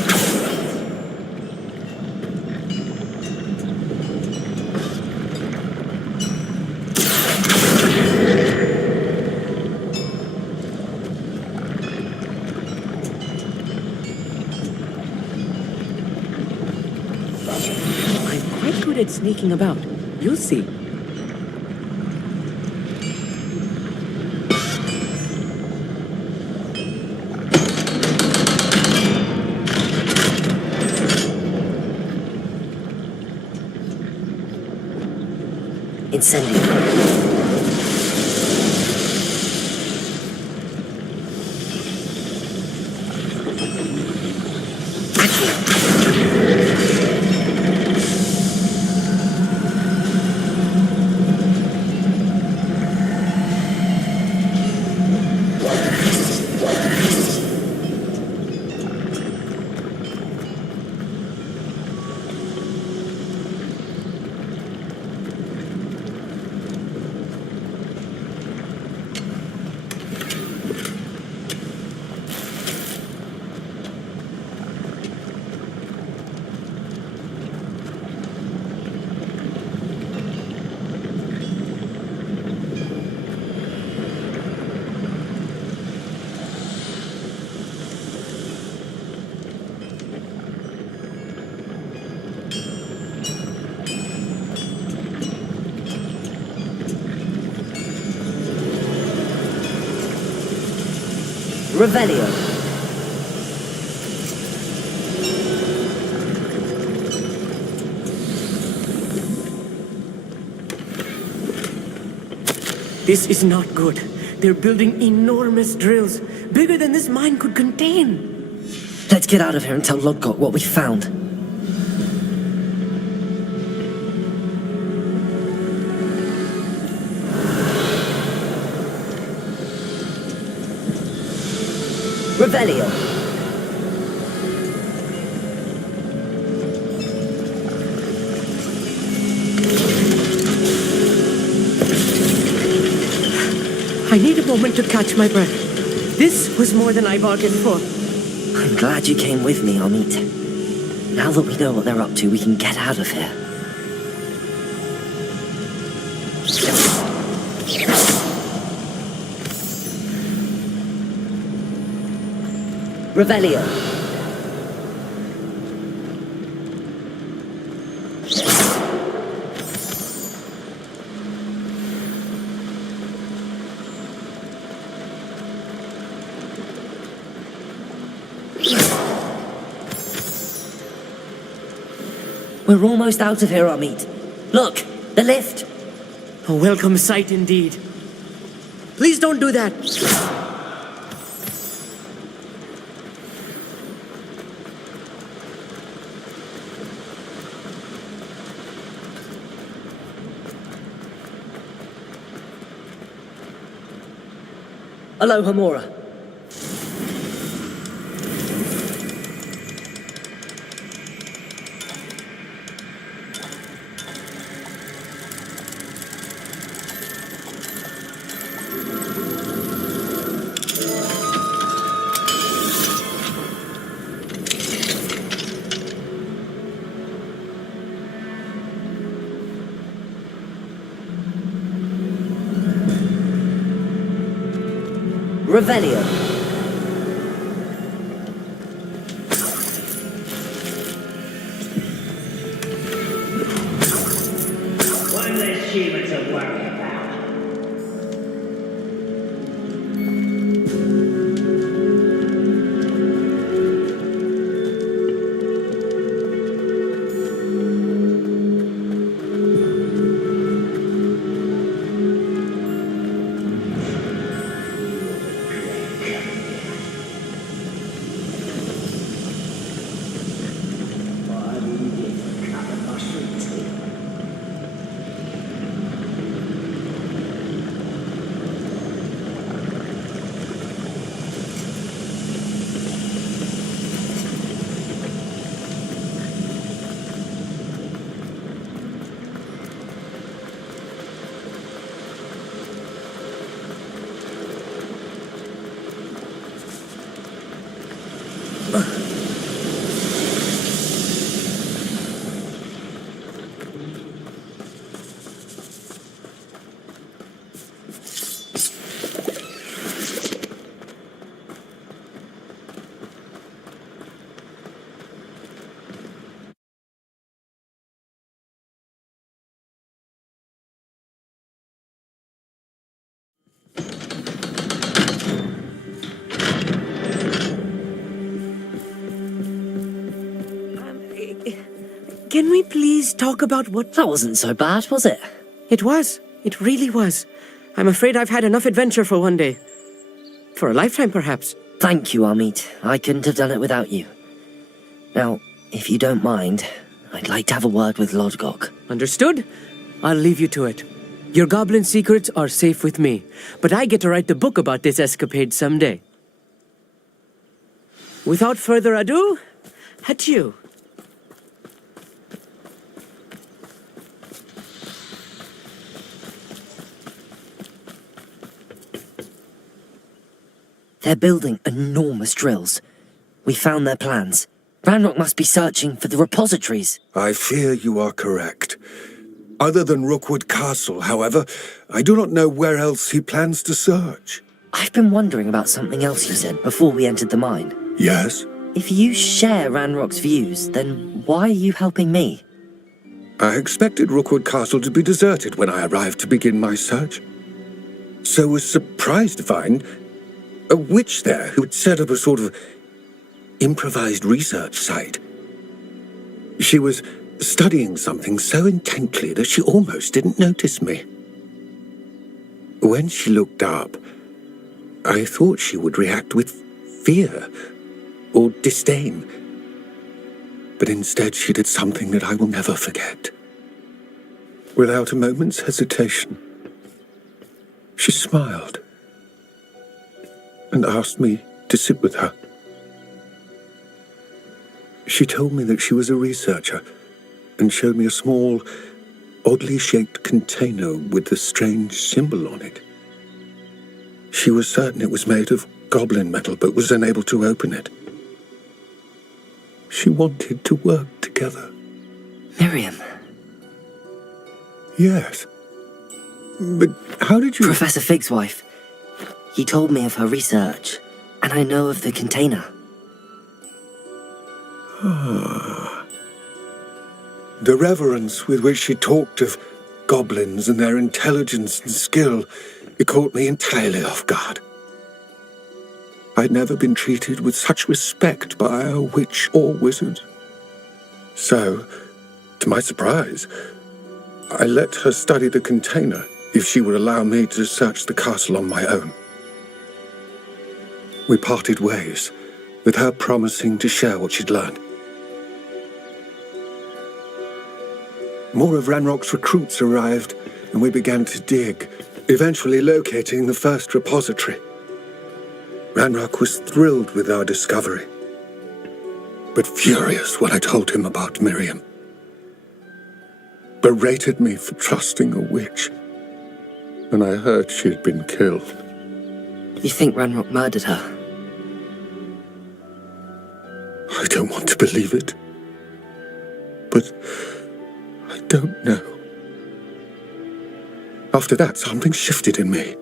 I'm quite good at sneaking about. You'll see. Incendio. Revelio. This is not good. They're building enormous drills, bigger than this mine could contain. Let's get out of here and tell Lodgott what we found. Revelio. I need a moment to catch my breath. This was more than I bargained for. I'm glad you came with me, Amit. Now that we know what they're up to, we can get out of here. Revelio. We're almost out of here, Amit. Look, the lift. A welcome sight indeed. Please don't do that. Hello, Hamura. Revelio. One less human to worry about. Can we please talk about what... That wasn't so bad, was it? It was. It really was. I'm afraid I've had enough adventure for one day. For a lifetime, perhaps. Thank you, Amit. I couldn't have done it without you. Now, if you don't mind, I'd like to have a word with Lodgok. Understood? I'll leave you to it. Your goblin secrets are safe with me, but I get to write the book about this escapade someday. Without further ado, adieu. They're building enormous drills. We found their plans. Ranrock must be searching for the repositories. I fear you are correct. Other than Rookwood Castle, however, I do not know where else he plans to search. I've been wondering about something else you said before we entered the mine. Yes? If you share Ranrock's views, then why are you helping me? I expected Rookwood Castle to be deserted when I arrived to begin my search. So was surprised to find a witch there who had set up a sort of improvised research site. She was studying something so intently that she almost didn't notice me. When she looked up, I thought she would react with fear or disdain. But instead she did something that I will never forget. Without a moment's hesitation, she smiled and asked me to sit with her. She told me that she was a researcher and showed me a small, oddly shaped container with a strange symbol on it. She was certain it was made of goblin metal, but was unable to open it. She wanted to work together. Miriam. Yes. But how did you... Professor Fig's wife. He told me of her research, and I know of the container. Ah. The reverence with which she talked of goblins and their intelligence and skill, it caught me entirely off guard. I'd never been treated with such respect by a witch or wizard. So, to my surprise, I let her study the container if she would allow me to search the castle on my own. We parted ways, with her promising to share what she'd learned. More of Ranrock's recruits arrived, and we began to dig, eventually locating the first repository. Ranrock was thrilled with our discovery, but furious when I told him about Miriam. Berated me for trusting a witch, and I heard she had been killed. You think Ranrock murdered her? I don't want to believe it, but I don't know. After that, something shifted in me.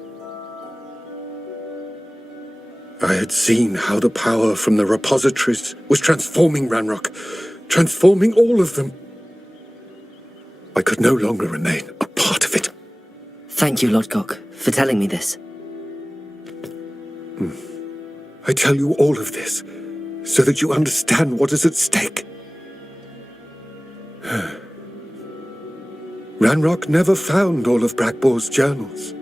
I had seen how the power from the repositories was transforming Ranrock, transforming all of them. I could no longer remain a part of it. Thank you, Lodgok, for telling me this. I tell you all of this so that you understand what is at stake. Ranrock never found all of Bragbor's journals,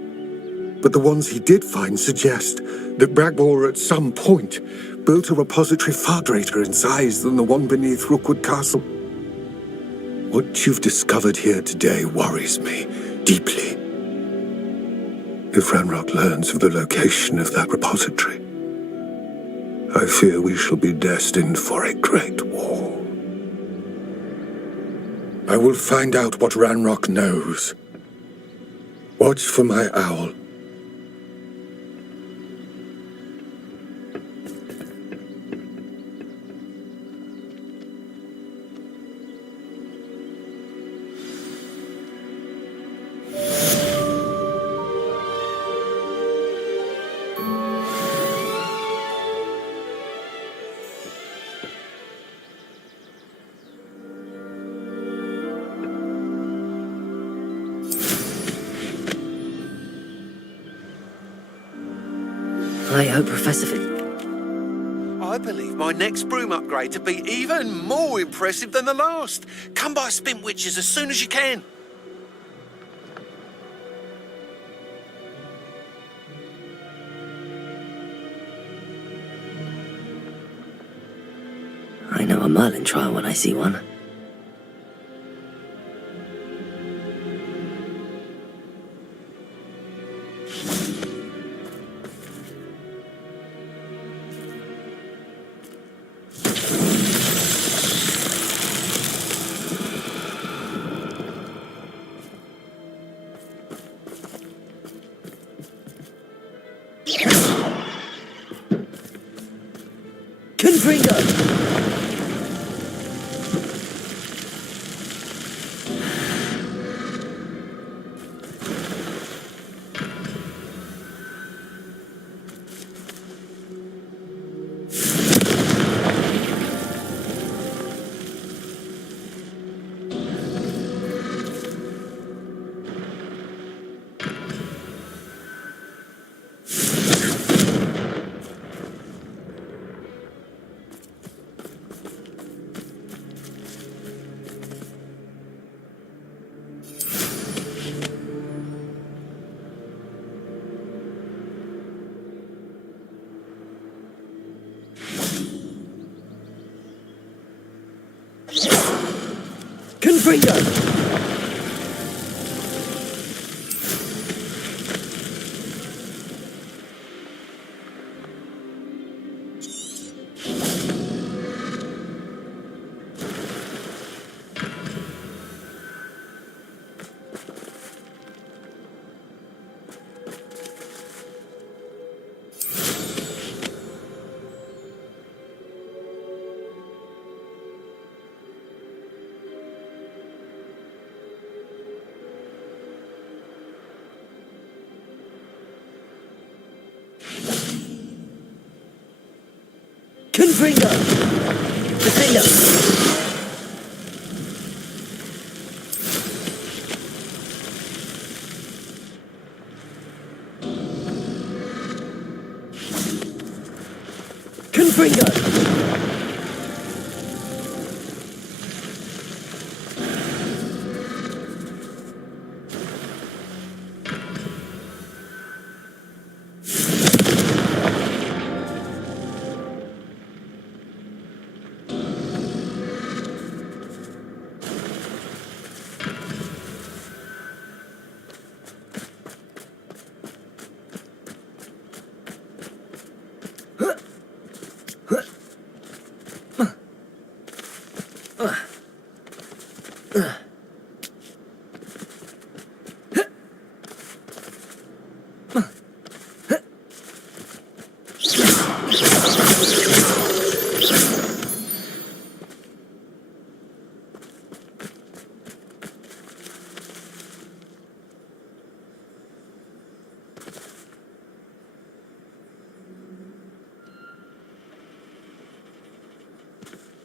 but the ones he did find suggest that Bragbor at some point built a repository far greater in size than the one beneath Rookwood Castle. What you've discovered here today worries me deeply. If Ranrock learns of the location of that repository, I fear we shall be destined for a great war. I will find out what Ranrock knows. Watch for my owl. I hope Professor Fig... I believe my next broom upgrade to be even more impressive than the last. Come by Spintwitches as soon as you can. Merlin trial when I see one. Confringo! Confringo! Confringo! Defender! Confringo!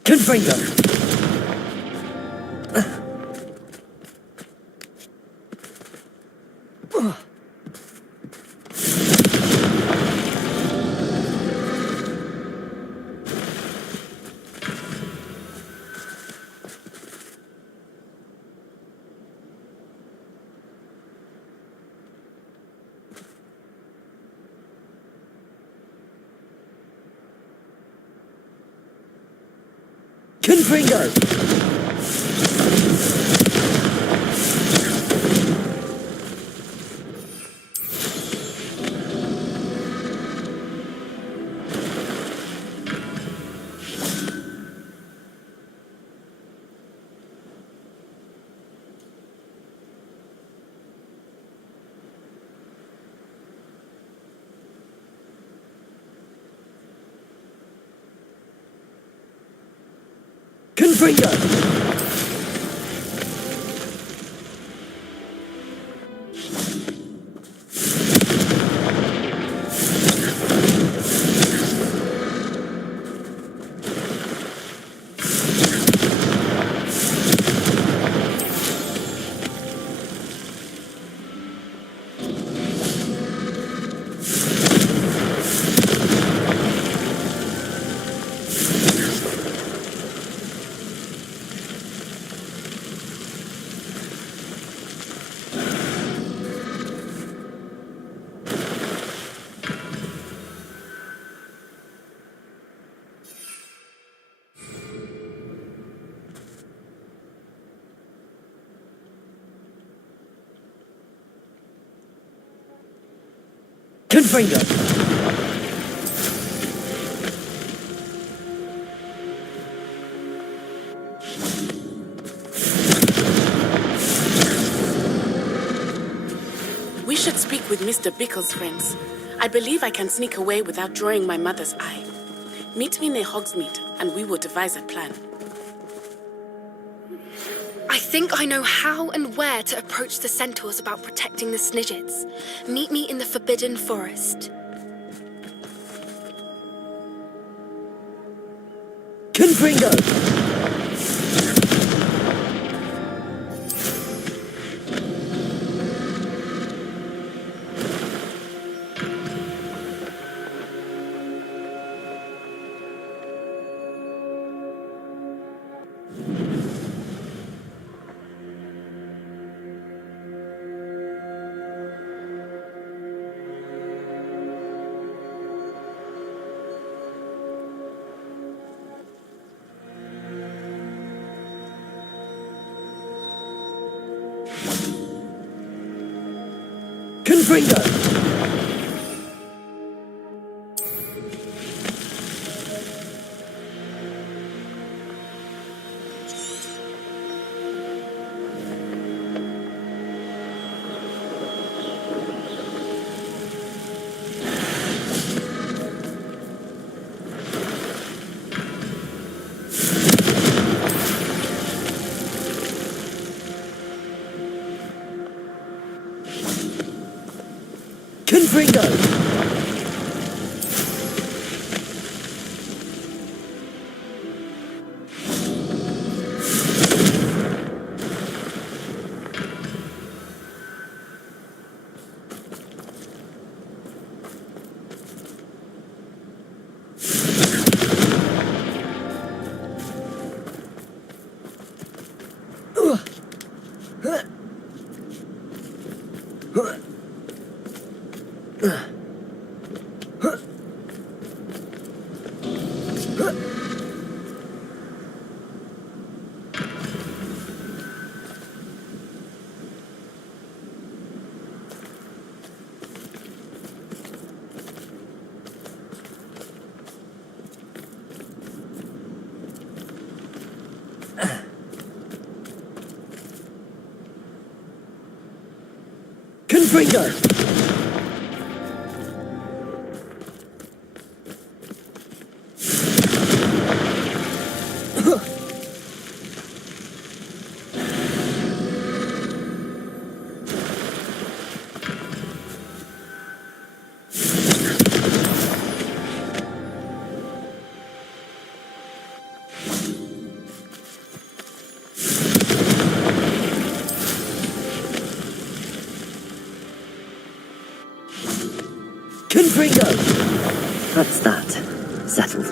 Confringo! Confringo! Confringo! Confringo! We should speak with Mr. Bickle's friends. I believe I can sneak away without drawing my mother's eye. Meet me near Hogsmeade, and we will devise a plan. I think I know how and where to approach the centaurs about protecting the Snidgets. Meet me in the Forbidden Forest. Confringo! Confringo! Confringo! Confringo! Confringo! That's that. Settled.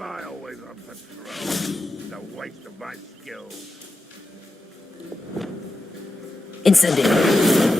am I always on patrol? It's a waste of my skills. Incendio.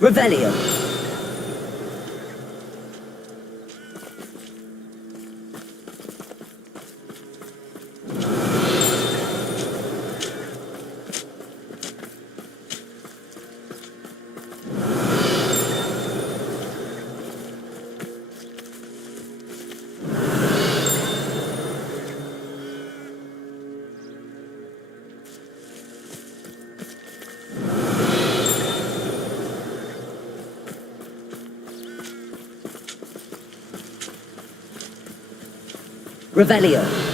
Revelio. Revelio.